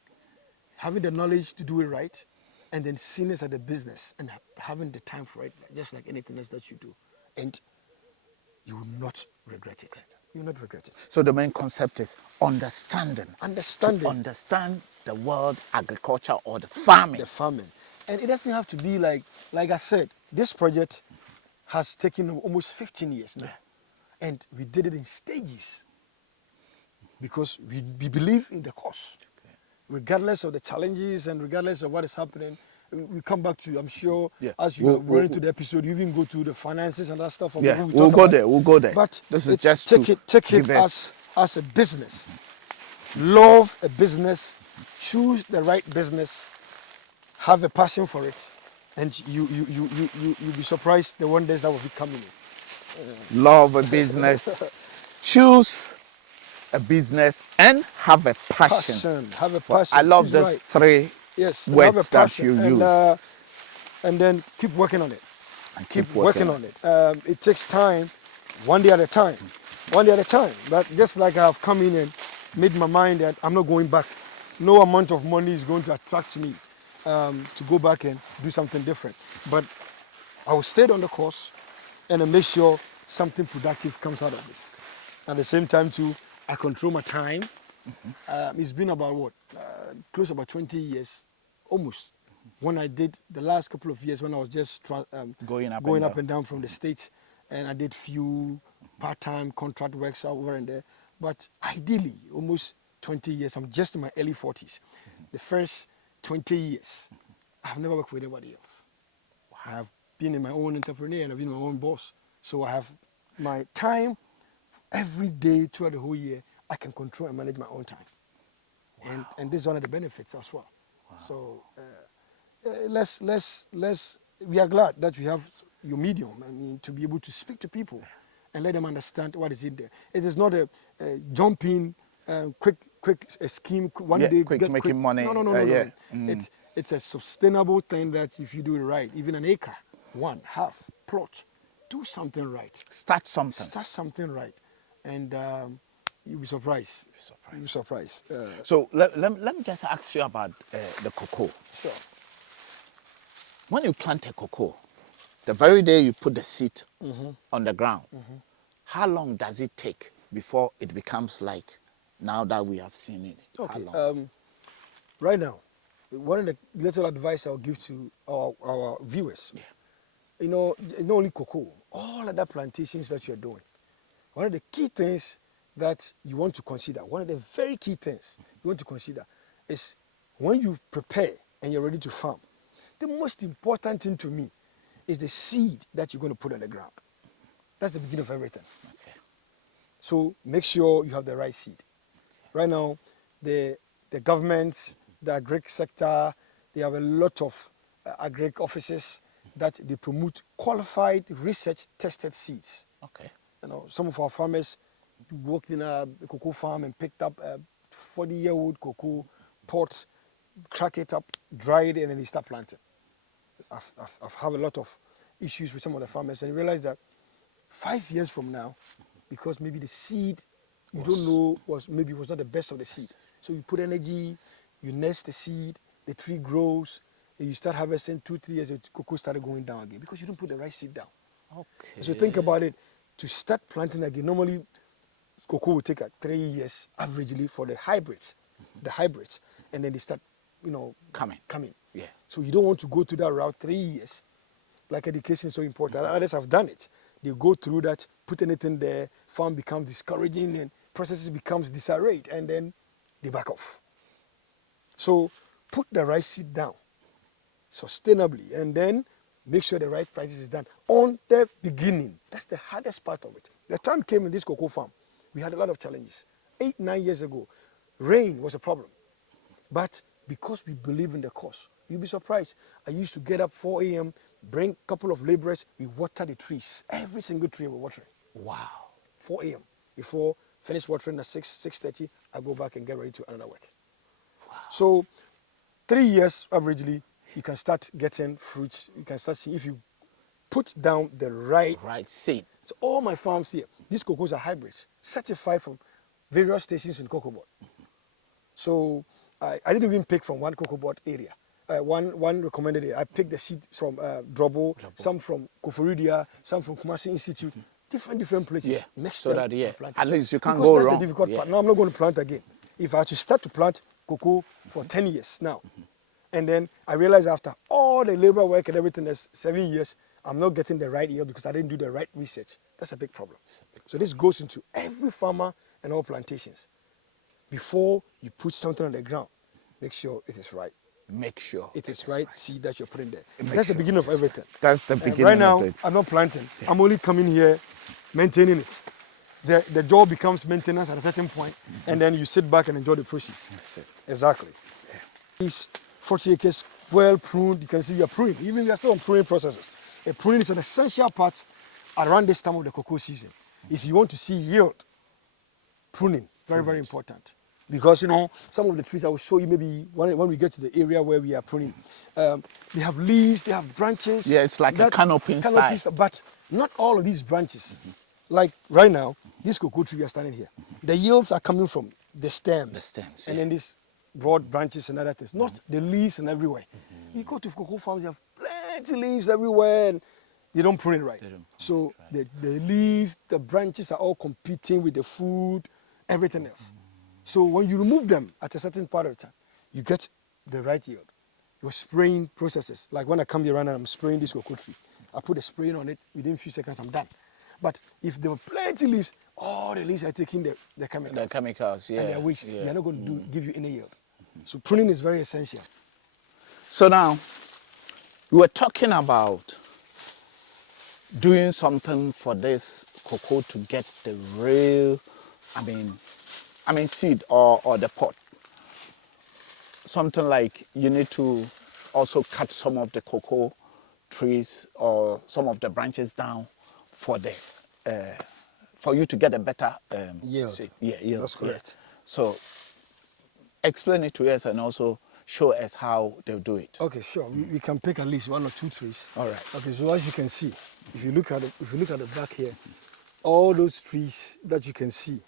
having the knowledge to do it right, and then seeing it as a business and having the time for it, just like anything else that you do, and you will not regret it. You will not regret it. So the main concept is understanding. Understanding. To understand the world agriculture or the farming. The farming. And it doesn't have to be like I said, this project has taken almost 15 years now. Yeah. And we did it in stages because we believe in the cause. Okay. Regardless of the challenges and regardless of what is happening, we come back to, I'm sure, Yeah. as you run into the episode, you even go to the finances and that stuff. Yeah, we'll go there. But this is just take it as a business. Love a business, choose the right business, have a passion for it, and you'll be surprised the wonders that will be coming in. Love a business, choose a business, and have a passion. Have a Well, passion. I love She's these right. three Yes, and words have a passion, that you use. And then keep working on it. And Keep working on it. It takes time, one day at a time. But just like I have come in and made my mind that I'm not going back. No amount of money is going to attract me to go back and do something different. But I will stay on the course and make sure something productive comes out of this. At the same time, too, I control my time. It's been about close about 20 years, almost. When I did the last couple of years when I was just going up and down from the States, and I did few part-time contract works over and there. But ideally, almost 20 years, I'm just in my early 40s. The first 20 years, I've never worked with anybody else. I have been in my own entrepreneur and I've been my own boss. So I have my time every day throughout the whole year. I can control and manage my own time. Wow. And this is one of the benefits as well. Wow. So we are glad that we have your medium, I mean, to be able to speak to people and let them understand what is in there. It is not a jumping, quick scheme, one day quick get making quick money. No. It's a sustainable thing that if you do it right, even an acre, one, half, plot, do something right. Start something. Start something right. And you'll be surprised. You'll be surprised. So let me just ask you about the cocoa. Sure. When you plant a cocoa, the very day you put the seed on the ground, how long does it take before it becomes like now that we have seen it? Okay. Right now, one of the little advice I'll give to our viewers, you know, not only cocoa, all other plantations that you're doing, one of the key things that you want to consider, one of the very key things you want to consider is when you prepare and you're ready to farm, the most important thing to me is the seed that you're going to put on the ground. That's the beginning of everything. Okay. So make sure you have the right seed. Right now, the government, the agri sector, they have a lot of agri offices that they promote qualified, research-tested seeds. Okay. You know, some of our farmers worked in a cocoa farm and picked up a 40-year-old cocoa pot, crack it up, dry it, and then they start planting. I've had a lot of issues with some of the farmers and realized that 5 years from now, because maybe the seed you don't know was not the best of the seed. So you put energy, you nest the seed, the tree grows, and you start harvesting 2-3 years, the cocoa started going down again because you don't put the right seed down. Okay. So think about it. To start planting again, normally cocoa will take 3 years averagely for the hybrids, and then they start, coming. Yeah. So you don't want to go through that route 3 years. Like education is so important. Others have done it. They go through that, put anything there, farm becomes discouraging and processes becomes disarrayed, and then they back off. So put the right seed down sustainably, and then make sure the right practice is done on the beginning. That's the hardest part of it. The time came in this cocoa farm, we had a lot of challenges. 8-9 years ago, rain was a problem. But because we believe in the cause, you'll be surprised. I used to get up 4 a.m., bring a couple of laborers, we water the trees. Every single tree we're watering. Wow. 4 a.m. Before finish watering at 6:30, I go back and get ready to another work. Wow. So 3 years averagely, you can start getting fruits. You can start seeing if you put down the right seed. So all my farms here, these cocoas are hybrids, certified from various stations in Cocoa Board. So I didn't even pick from one Cocoa Board area. One recommended area. I picked the seed from Drobo, some from Koforidia, some from Kumasi Institute, different places. Yeah. Next so time, that plant at it. least you can't Because go that's wrong. the difficult part. Now I'm not going to plant again. If I had to start to plant cocoa for 10 years now, and then I realized after all the labor work and everything, that's 7 years, I'm not getting the right yield because I didn't do the right research. That's a big problem. So this goes into every farmer and all plantations. Before you put something on the ground, make sure it is right. Make sure it is right seed that you're putting there. Make That's sure the beginning of everything. That's the beginning right now, of it. I'm not planting. Yeah. I'm only coming here, maintaining it. The job becomes maintenance at a certain point, and then you sit back and enjoy the process. That's it. Exactly. Yeah. These 40 acres well pruned. You can see we are pruning. Even we are still on pruning processes. Pruning is an essential part around this time of the cocoa season. If you want to see yield, pruning, very important. Because, some of the trees I will show you maybe when we get to the area where we are pruning, they have leaves, they have branches. Yeah, it's like a canopy style. But not all of these branches. Like right now, this cocoa tree we are standing here. The yields are coming from the stems. And then these broad branches and other things, not the leaves and everywhere. You go to cocoa farms, you have plenty of leaves everywhere, and you don't prune it right. So the leaves, the branches are all competing with the food, everything else. So when you remove them at a certain part of the time, you get the right yield. Your spraying processes, like when I come here and I'm spraying this cocoa tree, I put a spraying on it, within a few seconds I'm done. But if there were plenty leaves, all the leaves are taking the chemicals. The chemicals, yeah. And they're waste. Yeah. They're not going to give you any yield. So pruning is very essential. So now, we were talking about doing something for this cocoa to get the real, I mean seed or the pod. Something like you need to also cut some of the cocoa trees or some of the branches down for the for you to get a better Yield. seed. Yeah, yield. That's correct. Yeah. So explain it to us and also show us how they'll do it. Okay, sure. We can pick at least 1 or 2 trees. All right. Okay, so as you can see, if you look at the back here, all those trees that you can see,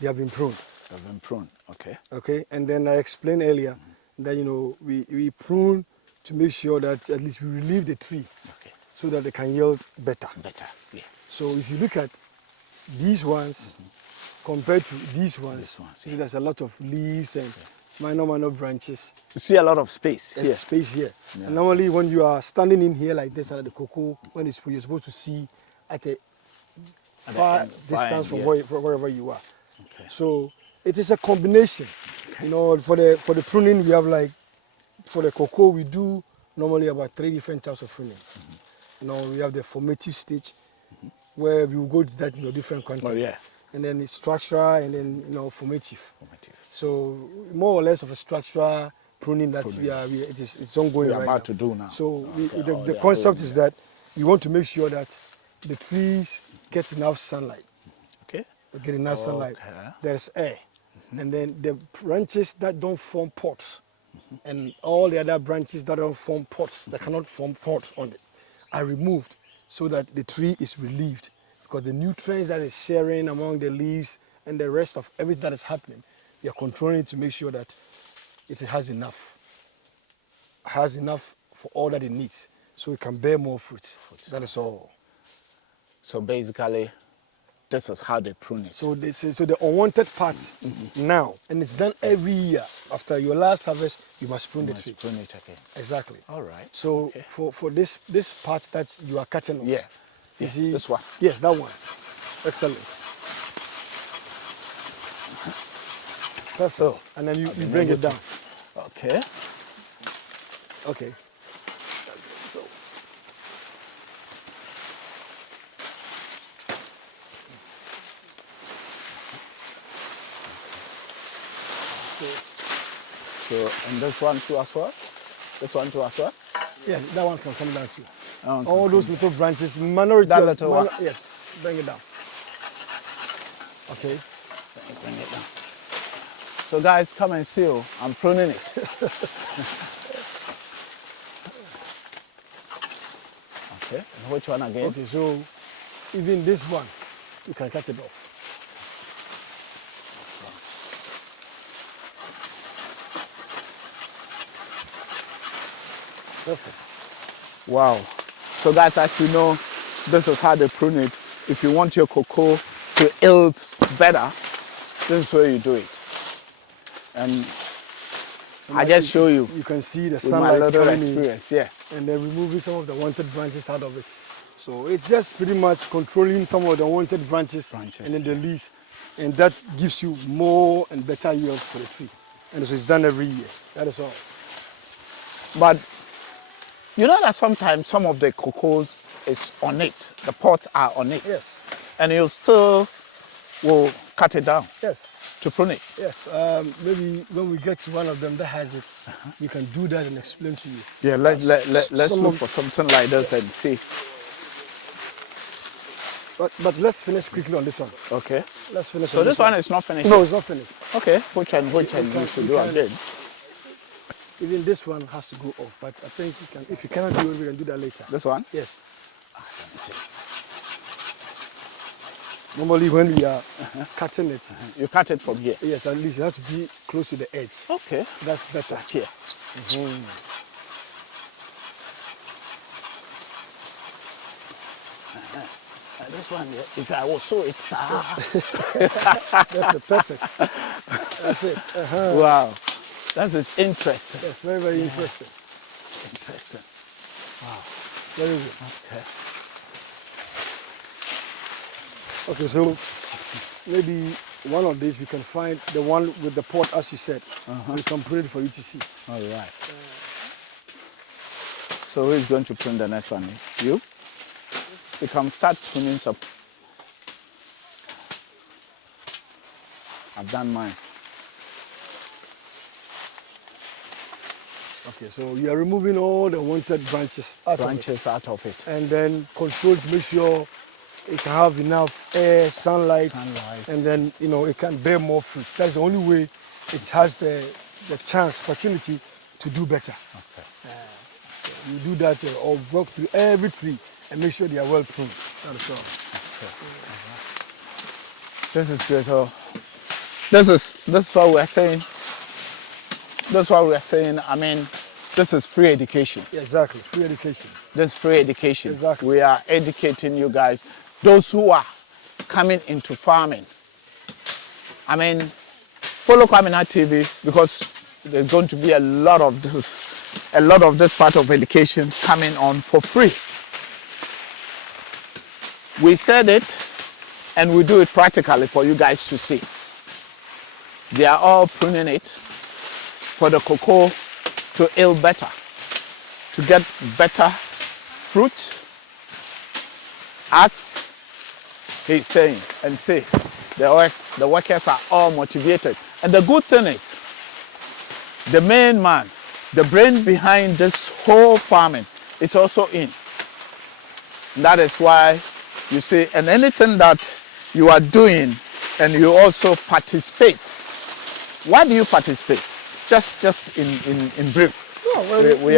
they have been pruned. They've been pruned. Okay. Okay, and then I explained earlier that we prune to make sure that at least we relieve the tree, Okay. so that they can yield better. Better. Yeah. So if you look at these ones compared to these ones, ones, see there's a lot of leaves and minor branches. You see a lot of space And here. space here. Yeah, And normally when you are standing in here like this at the cocoa, when it's you're supposed to see at a far end, distance far from end, yeah. wherever you are. Okay. So it is a combination. For the pruning we have, like for the cocoa we do normally about 3 different types of pruning. We have the formative stage where we will go to that different content. Oh, yeah. And then it's structural and then formative. Formative. So more or less of a structural pruning that it's ongoing We are right about now. to do now. So Okay. the concept is that we want to make sure that the trees get enough sunlight. Okay. They get enough sunlight. Okay. There's air. And then the branches that don't form pods and all the other branches that don't form pods, that cannot form pods on it, are removed so that the tree is relieved. Because the nutrients that is sharing among the leaves and the rest of everything that is happening, we are controlling it to make sure that it has enough. Has enough for all that it needs, so it can bear more fruit. That is all. So basically, this is how they prune it. So the unwanted parts now, and it's done every year. After your last harvest, you must prune the tree. Prune it again. Exactly. All right. So Okay. for this part that you are cutting off, Yeah. you Yeah, see this one. Yes, that one. Excellent. Perfect. So, and then you I've been bring able it down. Okay. Okay. So, and this one too as well? This one too as well? Yeah, that one can come down too. That one can All those little branches, minority. That little one? Yes, bring it down. Okay. Bring it down. So guys, come and see. I'm pruning it. Okay. And which one again? Okay, so even this one, you can cut it off. Perfect. Wow. So guys, as you know, this is how they prune it. If you want your cocoa to yield better, this is where you do it. And So I like just show you You can see the with my sunlight little coming in, experience, yeah. and then removing some of the wanted branches out of it. So it's just pretty much controlling some of the unwanted branches, and then the leaves, and that gives you more and better yields for the tree. And so it's done every year. That is all. But you know that sometimes some of the cocoas is on it, the pods are on it. Yes. And you still will cut it down Yes. to prune it. Yes. Maybe when we get to one of them that has it, we can do that and explain to you. Yeah, let's some look of- for something like this and see. But let's finish quickly on this one. Okay. Let's finish. So on this one is not finished. No, it's not finished. Okay. Which one we should do again? Even this one has to go off, but I think you can. If you cannot do it, we can do that later. This one? Yes. Normally, when we are cutting it, You cut it from here. yes, at least it has to be close to the edge. Okay. That's better. That's here. This one, if I was so it's That's it, perfect. That's it. wow, that is interesting. That's very, very interesting. It's interesting. Very good. Okay. Okay, so maybe one of these we can find the one with the pot, as you said. We can print it for you to see. All right. So who is going to print the next one? You? You can start printing some. I've done mine. Okay, so you are removing all the wanted branches out Branches out of it. and then control to make sure it can have enough air, sunlight, and then it can bear more fruit. That's the only way it has the chance, opportunity to do better. Okay. So you do that or work through every tree and make sure they are well pruned. That's all. This is good. So this is what we're saying. That's what we're saying. I mean, this is free education. Yeah, exactly, free education. This is free education. Exactly. We are educating you guys. Those who are coming into farming. I mean, follow Kwaminat TV because there's going to be a lot of this part of education coming on for free. We said it and we do it practically for you guys to see. They are all pruning it for the cocoa to yield better, to get better fruit, as he's saying. And see, the workers are all motivated. And the good thing is, the main man, the brain behind this whole farming, it's also in. And that is why you see, and anything that you are doing and you also participate. Why do you participate? Just in brief. No, well, we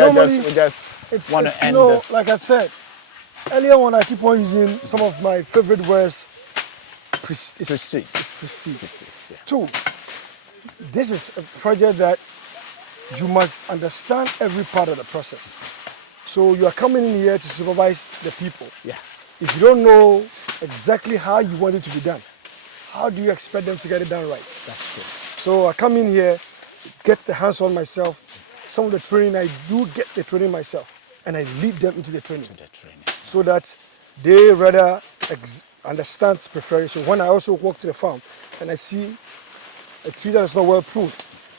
just want to end this. Like I said earlier on, I keep on using some of my favorite words. Prestige. It's prestige. Yeah. Two, this is a project that you must understand every part of the process. So you are coming in here to supervise the people. Yeah. If you don't know exactly how you want it to be done, how do you expect them to get it done right? That's true. So I come in here, get the hands on myself. Some of the training, I do get the training myself, and I lead them into the training. So that they rather understand preparation. So when I also walk to the farm and I see a tree that is not well pruned,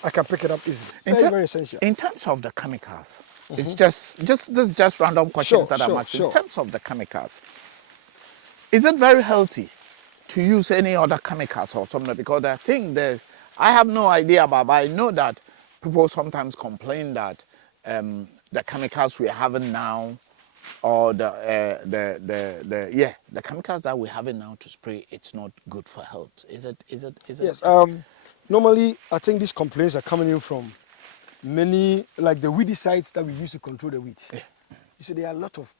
I can pick it up easily. Very essential. In terms of the chemicals, it's just this is just random questions that I'm asking. In terms of the chemicals, is it very healthy to use any other chemicals or something? Because I think I have no idea about, but I know that people sometimes complain that the chemicals we're having now, or the chemicals that we're having now to spray, it's not good for health. Is it? Yes. Normally, I think these complaints are coming in from many, like the weedicides that we use to control the weeds. Yeah. You see, there are a lot of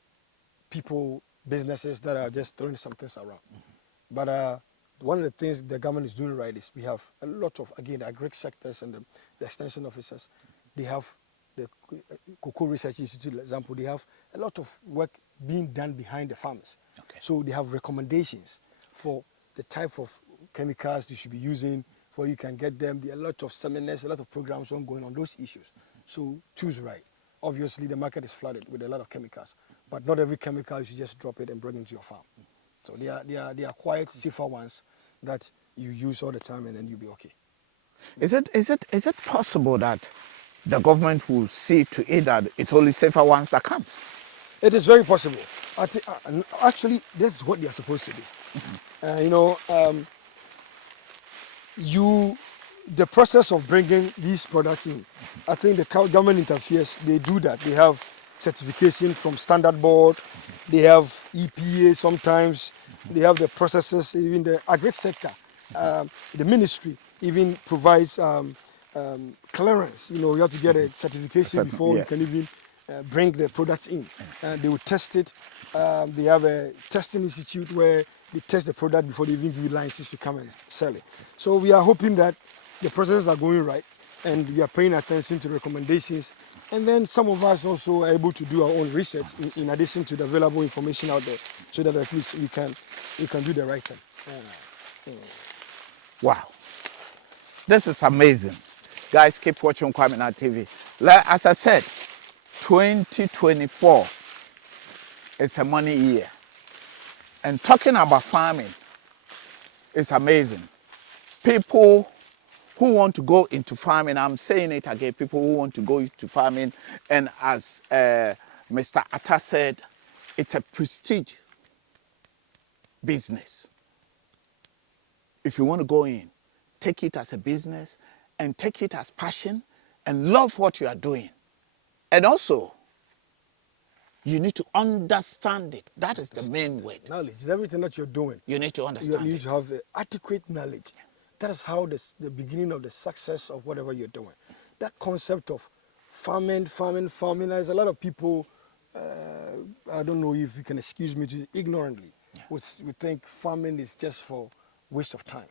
people, businesses that are just throwing some things around. But one of the things the government is doing right is we have a lot of, again, the agri sectors and the extension officers. They have the Cocoa Research Institute, for example. They have a lot of work being done behind the farmers. Okay. So they have recommendations for the type of chemicals you should be using, where you can get them. There are a lot of seminars, a lot of programs ongoing on those issues. So choose right. Obviously, the market is flooded with a lot of chemicals, but not every chemical you should just drop it and bring it into your farm. So they are quite safer ones that you use all the time, and then you'll be okay. Is it possible that the government will see to it that it's only safer ones that comes? It is very possible. Actually, this is what they are supposed to do. The process of bringing these products in, I think the government interferes. They do that. They have certification from Standard Board. They have EPA sometimes. They have the processes, even the agri sector. The ministry even provides clearance. You have to get a certification before you can even bring the products in. They will test it. They have a testing institute where they test the product before they even give you license to come and sell it. So we are hoping that the processes are going right, and we are paying attention to recommendations. And then some of us also are able to do our own research in addition to the available information out there, so that at least we can do the right thing. Wow. This is amazing. Guys, keep watching Kwaminat TV. As I said, 2024 is a money year. And talking about farming, It's amazing. People who want to go into farming, I'm saying it again, people who want to go into farming, and as Mr. Atta said, it's a prestige business. If you want to go in, take it as a business and take it as passion and love what you are doing. And also, you need to understand it. That is the main word. Knowledge is everything that you're doing. You need to understand You need it. to have adequate knowledge. That is how the beginning of the success of whatever you're doing. That concept of farming. There's a lot of people, I don't know if you can excuse me, to ignorantly would think farming is just for waste of time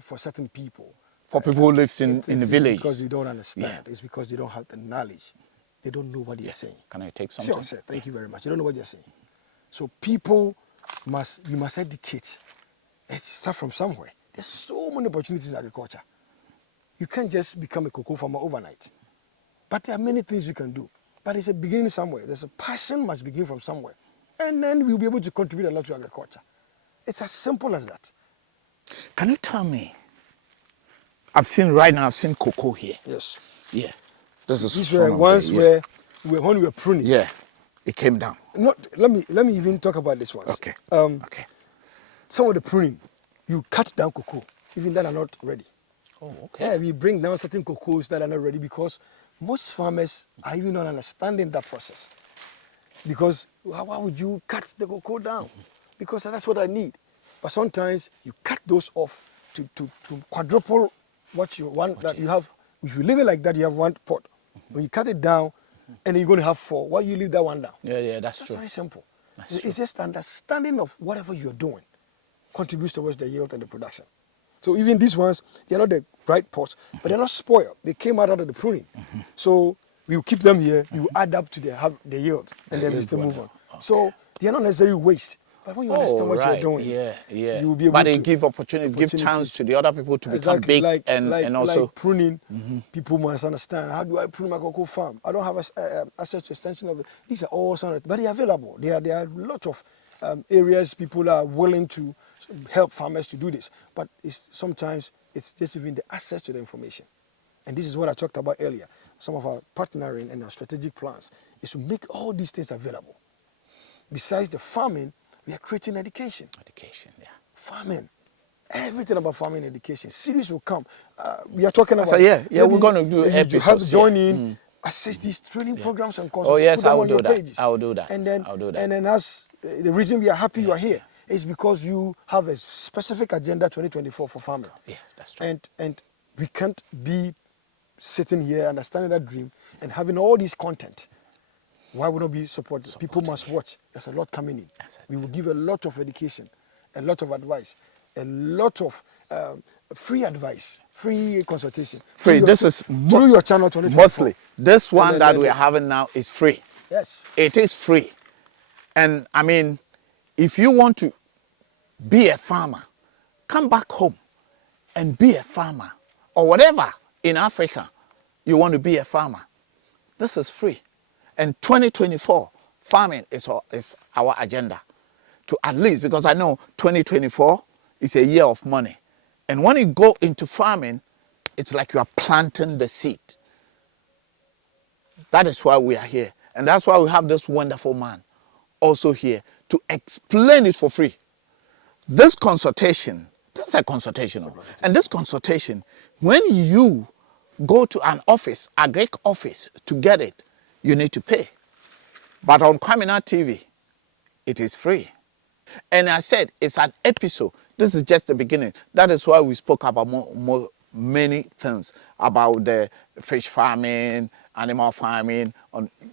for certain people. For people who live in the village. It's because they don't understand. It's because they don't have the knowledge. They don't know what they're saying. Can I take something? Sure, thank you very much. You don't know what you're saying. So people you must educate. Let's start from somewhere. There's so many opportunities in agriculture. You can't just become a cocoa farmer overnight. But there are many things you can do. But it's a beginning somewhere. There's a passion must begin from somewhere. And then we'll be able to contribute a lot to agriculture. It's as simple as that. Can you tell me? I've seen cocoa here. Yes. Yeah. These were ones where when we were pruning. Yeah. It came down. Let me even talk about this ones. Okay. Okay. Some of the pruning, you cut down cocoa, even that are not ready. Oh, okay. Yeah, we bring down certain cocoas that are not ready because most farmers are even not understanding that process. Because why would you cut the cocoa down? Because that's what I need. But sometimes you cut those off to quadruple what you want that you have. If you leave it like that, you have one pot. When you cut it down, and then you're going to have 4, why you leave that one down? Yeah, that's true. That's very simple. That's It's just understanding of whatever you're doing contributes towards the yield and the production. So even these ones, they're not the right pots, but they're not spoiled. They came out of the pruning. So we will keep them here, we will add up to the yield, and then we still move on. Okay. So they're not necessarily waste. But when you understand what you're doing, you will be able but to it give opportunity, give chance to the other people to become big and also like pruning. People must understand, how do I prune my cocoa farm? I don't have access to extension of it. These are all sound, but they are available. There are a lot of areas people are willing to help farmers to do this. But sometimes it's just even the access to the information. And this is what I talked about earlier. Some of our partnering and our strategic plans is to make all these things available. Besides the farming, we are creating education. Education, yeah. Farming. Everything about farming education. Series will come. We are talking about... So we're going to do episodes. You have to join in, assist these training programs and courses. Oh, yes, I will do that. I will do that. And then as the reason we are happy you are here is because you have a specific agenda 2024 for farming. Yeah, that's true. And we can't be sitting here understanding that dream and having all this content. Why would not be supported? People must watch. There's a lot coming in. We will give a lot of education, a lot of advice, a lot of free advice, free consultation. Free. This is through your channel 2024. Mostly. This one that we are having now is free. Yes. It is free. And I mean, if you want to be a farmer, come back home and be a farmer. Or whatever in Africa you want to be a farmer. This is free. And 2024, farming is our agenda. To at least, because I know 2024 is a year of money. And when you go into farming, it's like you are planting the seed. That is why we are here. And that's why we have this wonderful man also here to explain it for free. This consultation, this is a consultation. And this consultation, when you go to an office, a Greek office, to get it, you need to pay. But on Kwaminat TV, it is free. And I said, it's an episode. This is just the beginning. That is why we spoke about many things, about the fish farming, animal farming.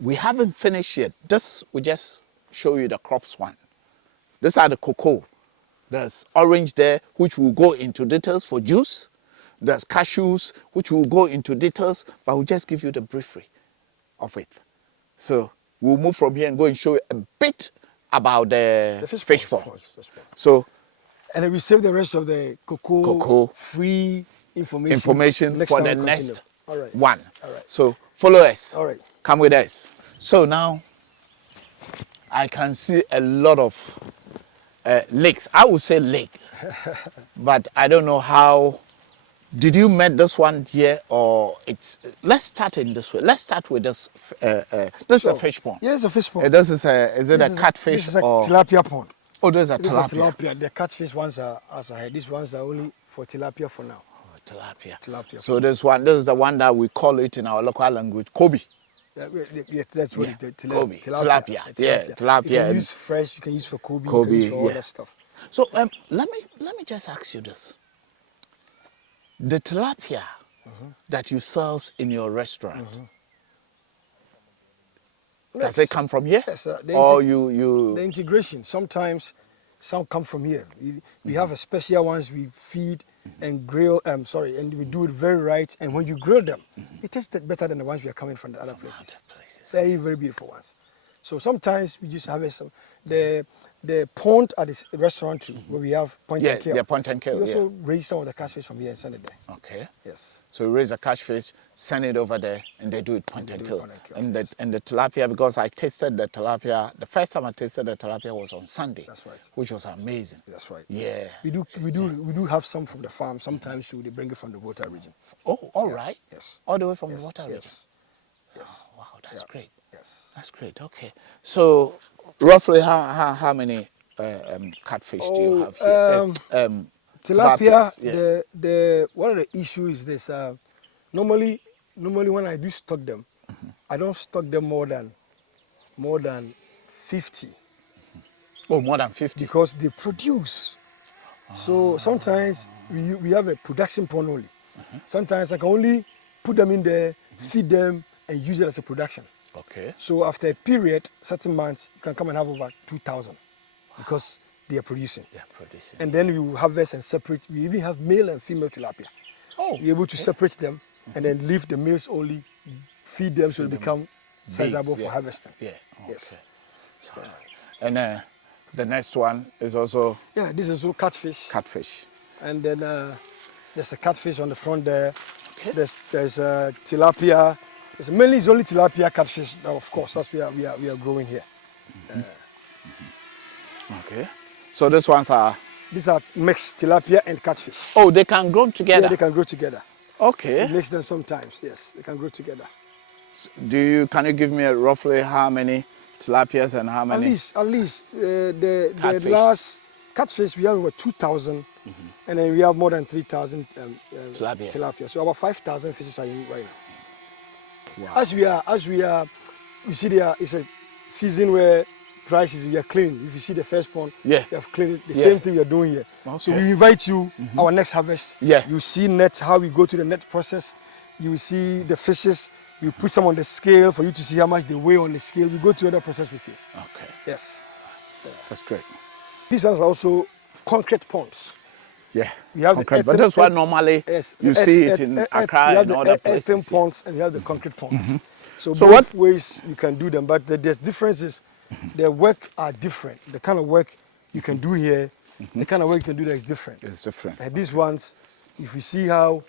We haven't finished yet. This will just show you the crops one. These are the cocoa. There's orange there, which will go into details for juice. There's cashews, which will go into details, but we'll just give you the briefing of it. So we'll move from here and go and show you a bit about the fish farms. So, and then we save the rest of the cocoa free information for the next one. All right. So follow us. All right. Come with us. So now I can see a lot of lakes. I would say lake. but I don't know how. Did you met this one here or it's? Let's start in this way. Let's start with this. This is a Sure. fish pond. Yeah, it's a fish pond. This is a. Is it This a is catfish this is a or? tilapia pond. Oh, there's a This is tilapia. a tilapia. The catfish ones are as I had. These ones are only for tilapia for now. Oh, tilapia. Tilapia. So this is the one that we call it in our local language, Kobe. Yeah, that's what Yeah. it is. Kobe. Tilapia. Yeah, tilapia. You can and use fresh. You can use for Kobe. You Kobe, can use for all yeah. that stuff. So let me just ask you this: the tilapia that you sell in your restaurant, does it come from here, Yes, or you? the integration. Sometimes some come from here. We have a special ones we feed and grill. And we do it very right. And when you grill them, it tastes better than the ones we are coming from the other places. Very, very beautiful ones. So sometimes we just have some the pond at this restaurant too, where we have point and kill. Yeah, point and kill. We also Yeah. raise some of the catfish from here and send it there. Okay. Yes. So you raise a catfish, send it over there, and they do it point and kill. And the tilapia, because I tasted the tilapia, the first time I tasted the tilapia was on Sunday. That's right. Which was amazing. That's right. Yeah. We do have some from the farm. Sometimes too, they bring it from the water region. Oh, all right. Yes. All the way from Yes. the water region. Yes. Yes. Oh, wow, that's great. Yes. That's great. Okay. So roughly how many catfish do you have here? Tilapia. Tilapias, yeah. The one of the issues is this. Normally when I do stock them, I don't stock them more than 50 Oh, more than 50. because they produce. So sometimes we have a production pond only. Sometimes I can only put them in there, feed them, and use it as a production. Okay. So after a period, certain months, you can come and have over 2,000 because they are producing. They are producing. And then we will harvest and separate. We even have male and female tilapia. Oh, We're able to separate them and then leave the males only, feed them so they become sizable for yeah. harvesting. Yeah. Okay. Yes. So, and the next one is also Yeah, this is also catfish. catfish. And then there's a catfish on the front there. Okay. There's tilapia. It's mainly it's only tilapia catfish. Now, of course, that's we are growing here. Okay. So these ones are. These are mixed tilapia and catfish. Oh, they can grow together. Yeah, they can grow together. Okay. We mix them sometimes. Yes, they can grow together. Can you give me roughly how many tilapias and how many? At least the Catfish. last catfish we have over 2,000, and then we have more than 3,000 Tilapias. tilapia. So about 5,000 fishes are in right now. Wow. As we are, you see there is a season where prices we are cleaning. If you see the first pond, Yeah. we have cleaned it. The Yeah. same thing we are doing here. So Okay. we invite you our next harvest. Yeah. You see net how we go through the net process. You will see the fishes. We put some on the scale for you to see how much they weigh on the scale. We go through the process with you. Okay. Yes. That's great. These ones are also concrete ponds. Yeah. We have the okay. But earthen- that's why normally Yes, you the see earth- it in earth- Accra we have and the other earthen places. Yeah. ponds and we have the concrete ponds. So So both what- ways you can do them, but there's differences. The work are different. The kind of work you can do here, the kind of work you can do there is different. It's different. And these ones, if you see how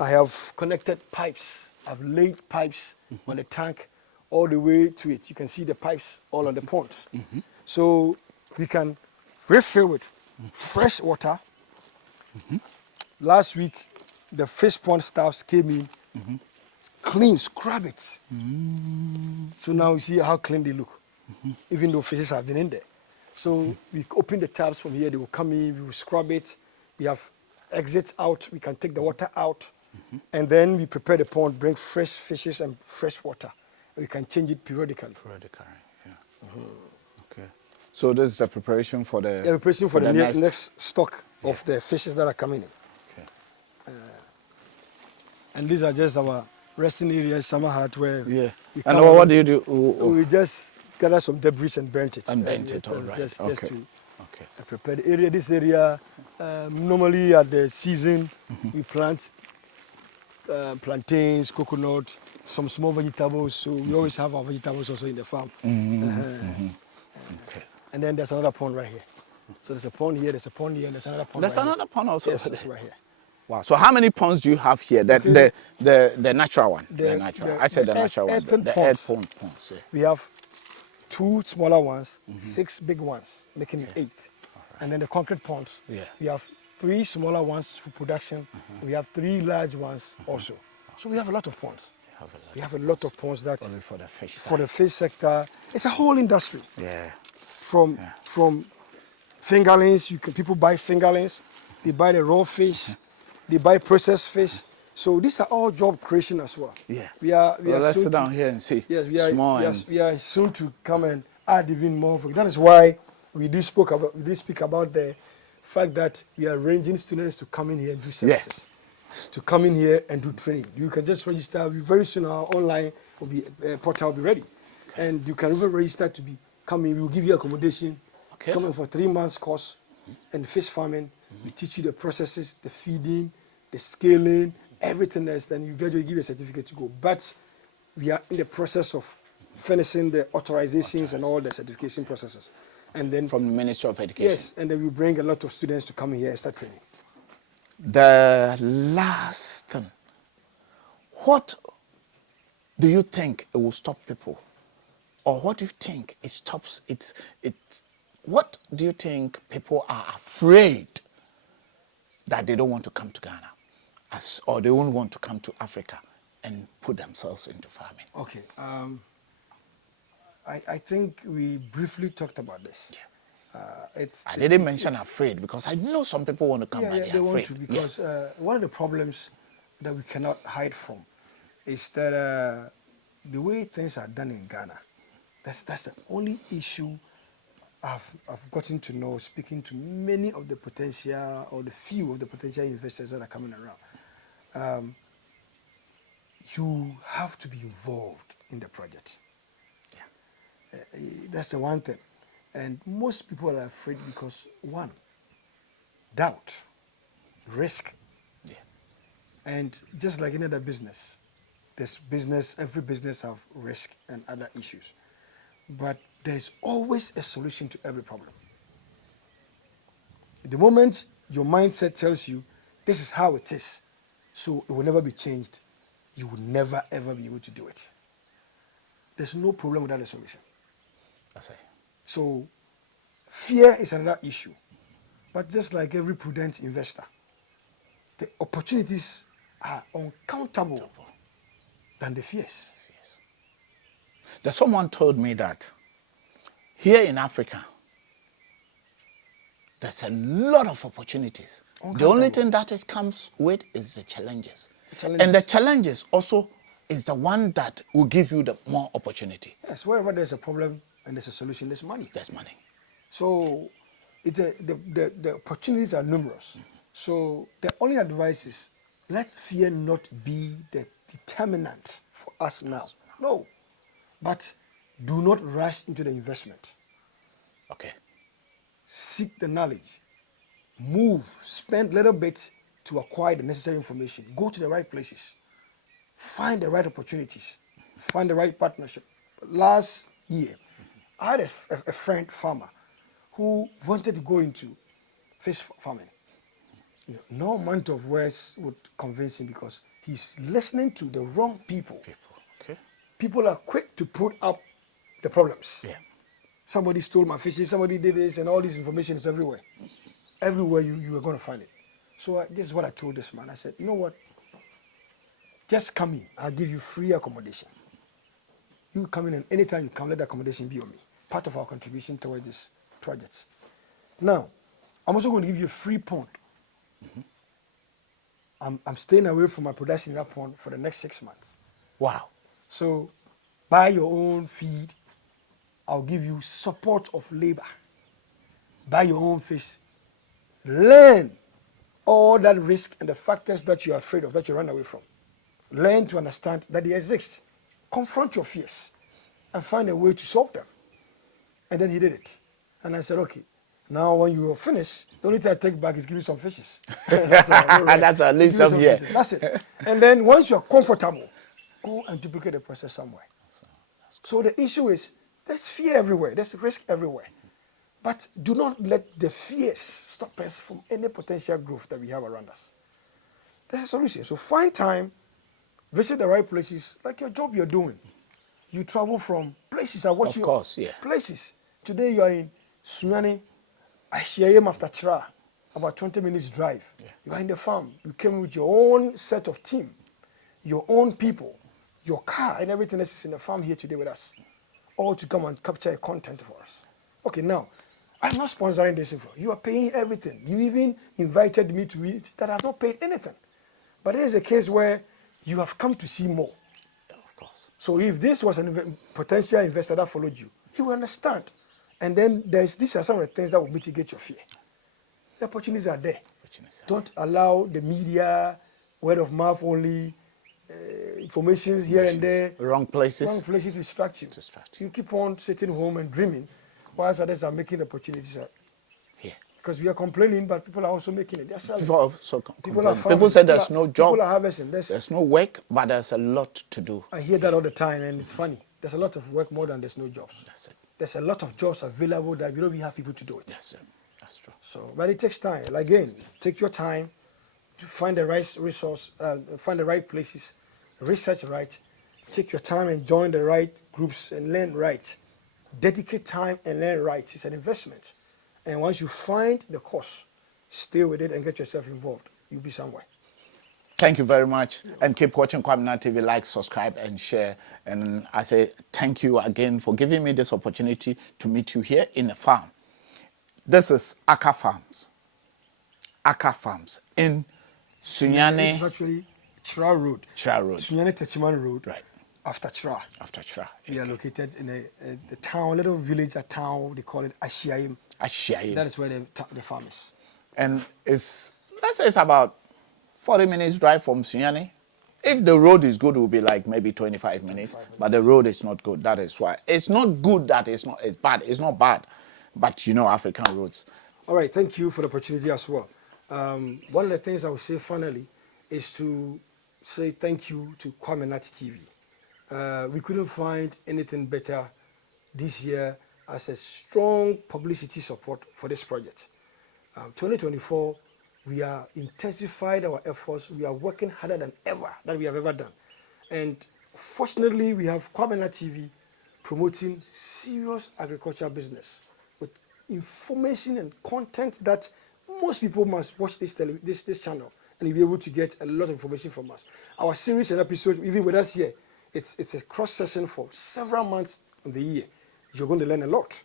I have connected pipes, I've laid pipes on the tank all the way to it. You can see the pipes all on the pond. So we can refill with fresh water. Last week, the fish pond staffs came in, clean, scrub it. So now you see how clean they look, even though fishes have been in there. So we open the taps from here, they will come in, we will scrub it. We have exits out, we can take the water out. And then we prepare the pond, bring fresh fishes and fresh water. We can change it periodically. Periodically, yeah. Okay. So this is the preparation for the. Yeah, we're preparing for the next. next stock of the fishes that are coming in. Okay. And these are just our resting areas, summer hut, where Yeah. we And come what on- do you do? we just gather some debris and burnt it. And burnt it, all right. Just Okay. to Okay. prepare the area. This area, normally at the season, we plant plantains, coconut, some small vegetables. So we always have our vegetables also in the farm. Okay. And then there's another pond right here. So there's a pond here, there's a pond here, and there's another pond There's right another pond also. Yes, it's right here. Wow. So how many ponds do you have here? The natural one. The natural. I said the natural one. earthen The ponds. earth ponds. Yeah. We have 2 smaller ones, 6 big ones, making it 8. and then the concrete ponds. Yeah. We have 3 smaller ones for production. We have 3 large ones also. So we have a lot of ponds. We have a lot of ponds that Only for the fish for the side. fish sector. It's a whole industry. Yeah. From fingerlings, people buy fingerlings, they buy the raw fish, they buy processed fish. So these are all job creation as well. Yeah. We are So let's soon sit down here and see. Yes, Small and we are soon to come and add even more. That is why we did speak about the fact that we are arranging students to come in here and do services. To come in here and do training. You can just register. Very soon our online will be portal will be ready, and you can even register to be coming. We will give you accommodation. Okay. Coming for 3 months course, and fish farming. We teach you the processes, the feeding, the scaling, everything else. Then you gradually give you a certificate to go. But we are in the process of finishing the authorizations and all the certification processes, and then from the Ministry of Education. yes, and then we bring a lot of students to come here and start training. The last thing, what do you think it will stop people? Or what do you think it stops it? What do you think people are afraid that they don't want to come to Ghana? Or they won't want to come to Africa and put themselves into farming? Okay. I think we briefly talked about this. Yeah. I I didn't mention afraid because I know some people want to come, but they they're want afraid. to because one of the problems that we cannot hide from is that the way things are done in Ghana, that's the only issue I've gotten to know speaking to many of the potential or the few of the potential investors that are coming around. You have to be involved in the project. That's the one thing. And most people are afraid because, one, doubt, risk. Yeah. And just like any other business, every business have risk and other issues. But there is always a solution to every problem. The moment your mindset tells you, this is how it is, so it will never be changed, you will never, ever be able to do it. There's no problem without a solution. That's it. So fear is another issue. But just like every prudent investor, the opportunities are uncountable than the fears. There's someone told me that here in Africa, there's a lot of opportunities. The only thing that comes with is the challenges. And the challenges also is the one that will give you the more opportunity. Yes, wherever there's a problem and there's a solution, there's money. There's money. So the opportunities are numerous. So the only advice is let fear not be the determinant for us now. No. But do not rush into the investment. Okay. Seek the knowledge. Move. Spend a little bit to acquire the necessary information. Go to the right places. Find the right opportunities. Find the right partnership. Last year, I had a friend, farmer, who wanted to go into fish farming. No amount of words would convince him because he's listening to the wrong people. Okay. People are quick to put up the problems. Yeah. Somebody stole my fishes, somebody did this, and all this information is everywhere. Everywhere you are going to find it. So this is what I told this man. I said, you know what? Just come in. I'll give you free accommodation. You come in and anytime you come, let the accommodation be on me. Part of our contribution towards this project. Now, I'm also going to give you a free pond. I'm staying away from my production in that pond for the next 6 months. Wow. So buy your own feed. I'll give you support of labor. Buy your own fish. Learn all that risk and the factors that you're afraid of, that you run away from. Learn to understand that they exist. Confront your fears and find a way to solve them. And then he did it. And I said, okay, now when you are finished, the only thing I take back is give you some fishes. That's all. That's all. Leave some here. Fishes. That's it. And then once you're comfortable, go and duplicate the process somewhere. So the issue is, there's fear everywhere. There's risk everywhere. But do not let the fears stop us from any potential growth that we have around us. There's a solution. So find time, visit the right places, like your job you're doing. You travel from places. I watch you. Of course, yeah. Places. Today you are in Sunyani, Ashiayim after Tra, about 20 minutes drive. Yeah. You are in the farm. You came with your own set of team, your own people, your car, and everything else is in the farm here today with us, all to come and capture a content for us. Okay, now, I'm not sponsoring this info. You are paying everything. You even invited me to it that I have not paid anything. But it is a case where you have come to see more. Yeah, of course. So if this was a potential investor that followed you, he will understand. And then these are some of the things that will mitigate your fear. The opportunities are there. Don't allow the media, word of mouth only, information here and there, Wrong places. to distract you. You keep on sitting home and dreaming, whilst others are making opportunities Here. because we are complaining, but people are also making it. They're selling. People also People are complain. farming. People say there's no job. People are harvesting. There's no work, but there's a lot to do. I hear that all the time, and it's funny. There's a lot of work more than there's no jobs. That's it. There's a lot of jobs available that we don't even have people to do it. That's it. That's true. So, but it takes time. Like, again, take your time to find the right resource, find the right places, research right, take your time and join the right groups and learn right. Dedicate time and learn right. It's an investment. And once you find the course, stay with it and get yourself involved. You'll be somewhere. Thank you very much. And keep watching Kwaminat TV. Like, subscribe, and share. And I say thank you again for giving me this opportunity to meet you here in a farm. This is Aka Farms. Aka Farms in Sunyani. This is actually Tra Road. Tra Road. Sunyani Techiman Road. Right. After Tra. After Tra. We are located in a town, little village, a town. They call it Ashiayim. Ashiayim. That is where the farm is. And let's say it's about 40 minutes drive from Sunyani. If the road is good, it will be like maybe 25 minutes. But the road is not good. That is why. It's not good that it's bad. It's not bad. But you know African roads. All right. Thank you for the opportunity as well. One of the things I would say finally is to say thank you to Kwaminat TV. We couldn't find anything better this year as a strong publicity support for this project. 2024, we are intensified our efforts. We are working harder than ever that we have ever done. And fortunately, we have Kwaminat TV promoting serious agricultural business with information and content that most people must watch this channel and you'll be able to get a lot of information from us. Our series and episodes, even with us here, it's a cross session for several months of the year. You're going to learn a lot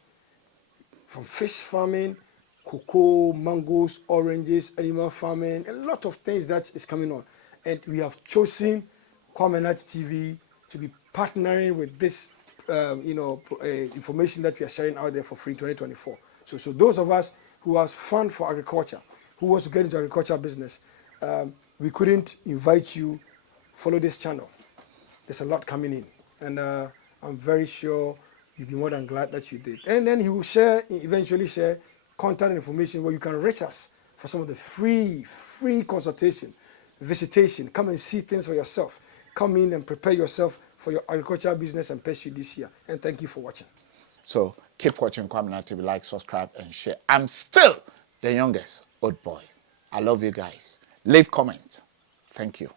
from fish farming, cocoa, mangoes, oranges, animal farming, a lot of things that is coming on. And we have chosen Kwaminat TV to be partnering with this, information that we are sharing out there for free in 2024. So those of us who are fun for agriculture, who wants to get into agriculture business, we couldn't invite you follow this channel. There's a lot coming in, and I'm very sure you'll be more than glad that you did. And then he will eventually share contact information where you can reach us for some of the free consultation, visitation. Come and see things for yourself. Come in and prepare yourself for your agricultural business and pursue this year. And thank you for watching. So keep watching Kwaminat TV, like, subscribe, and share. I'm still the youngest old boy. I love you guys. Leave comments. Thank you.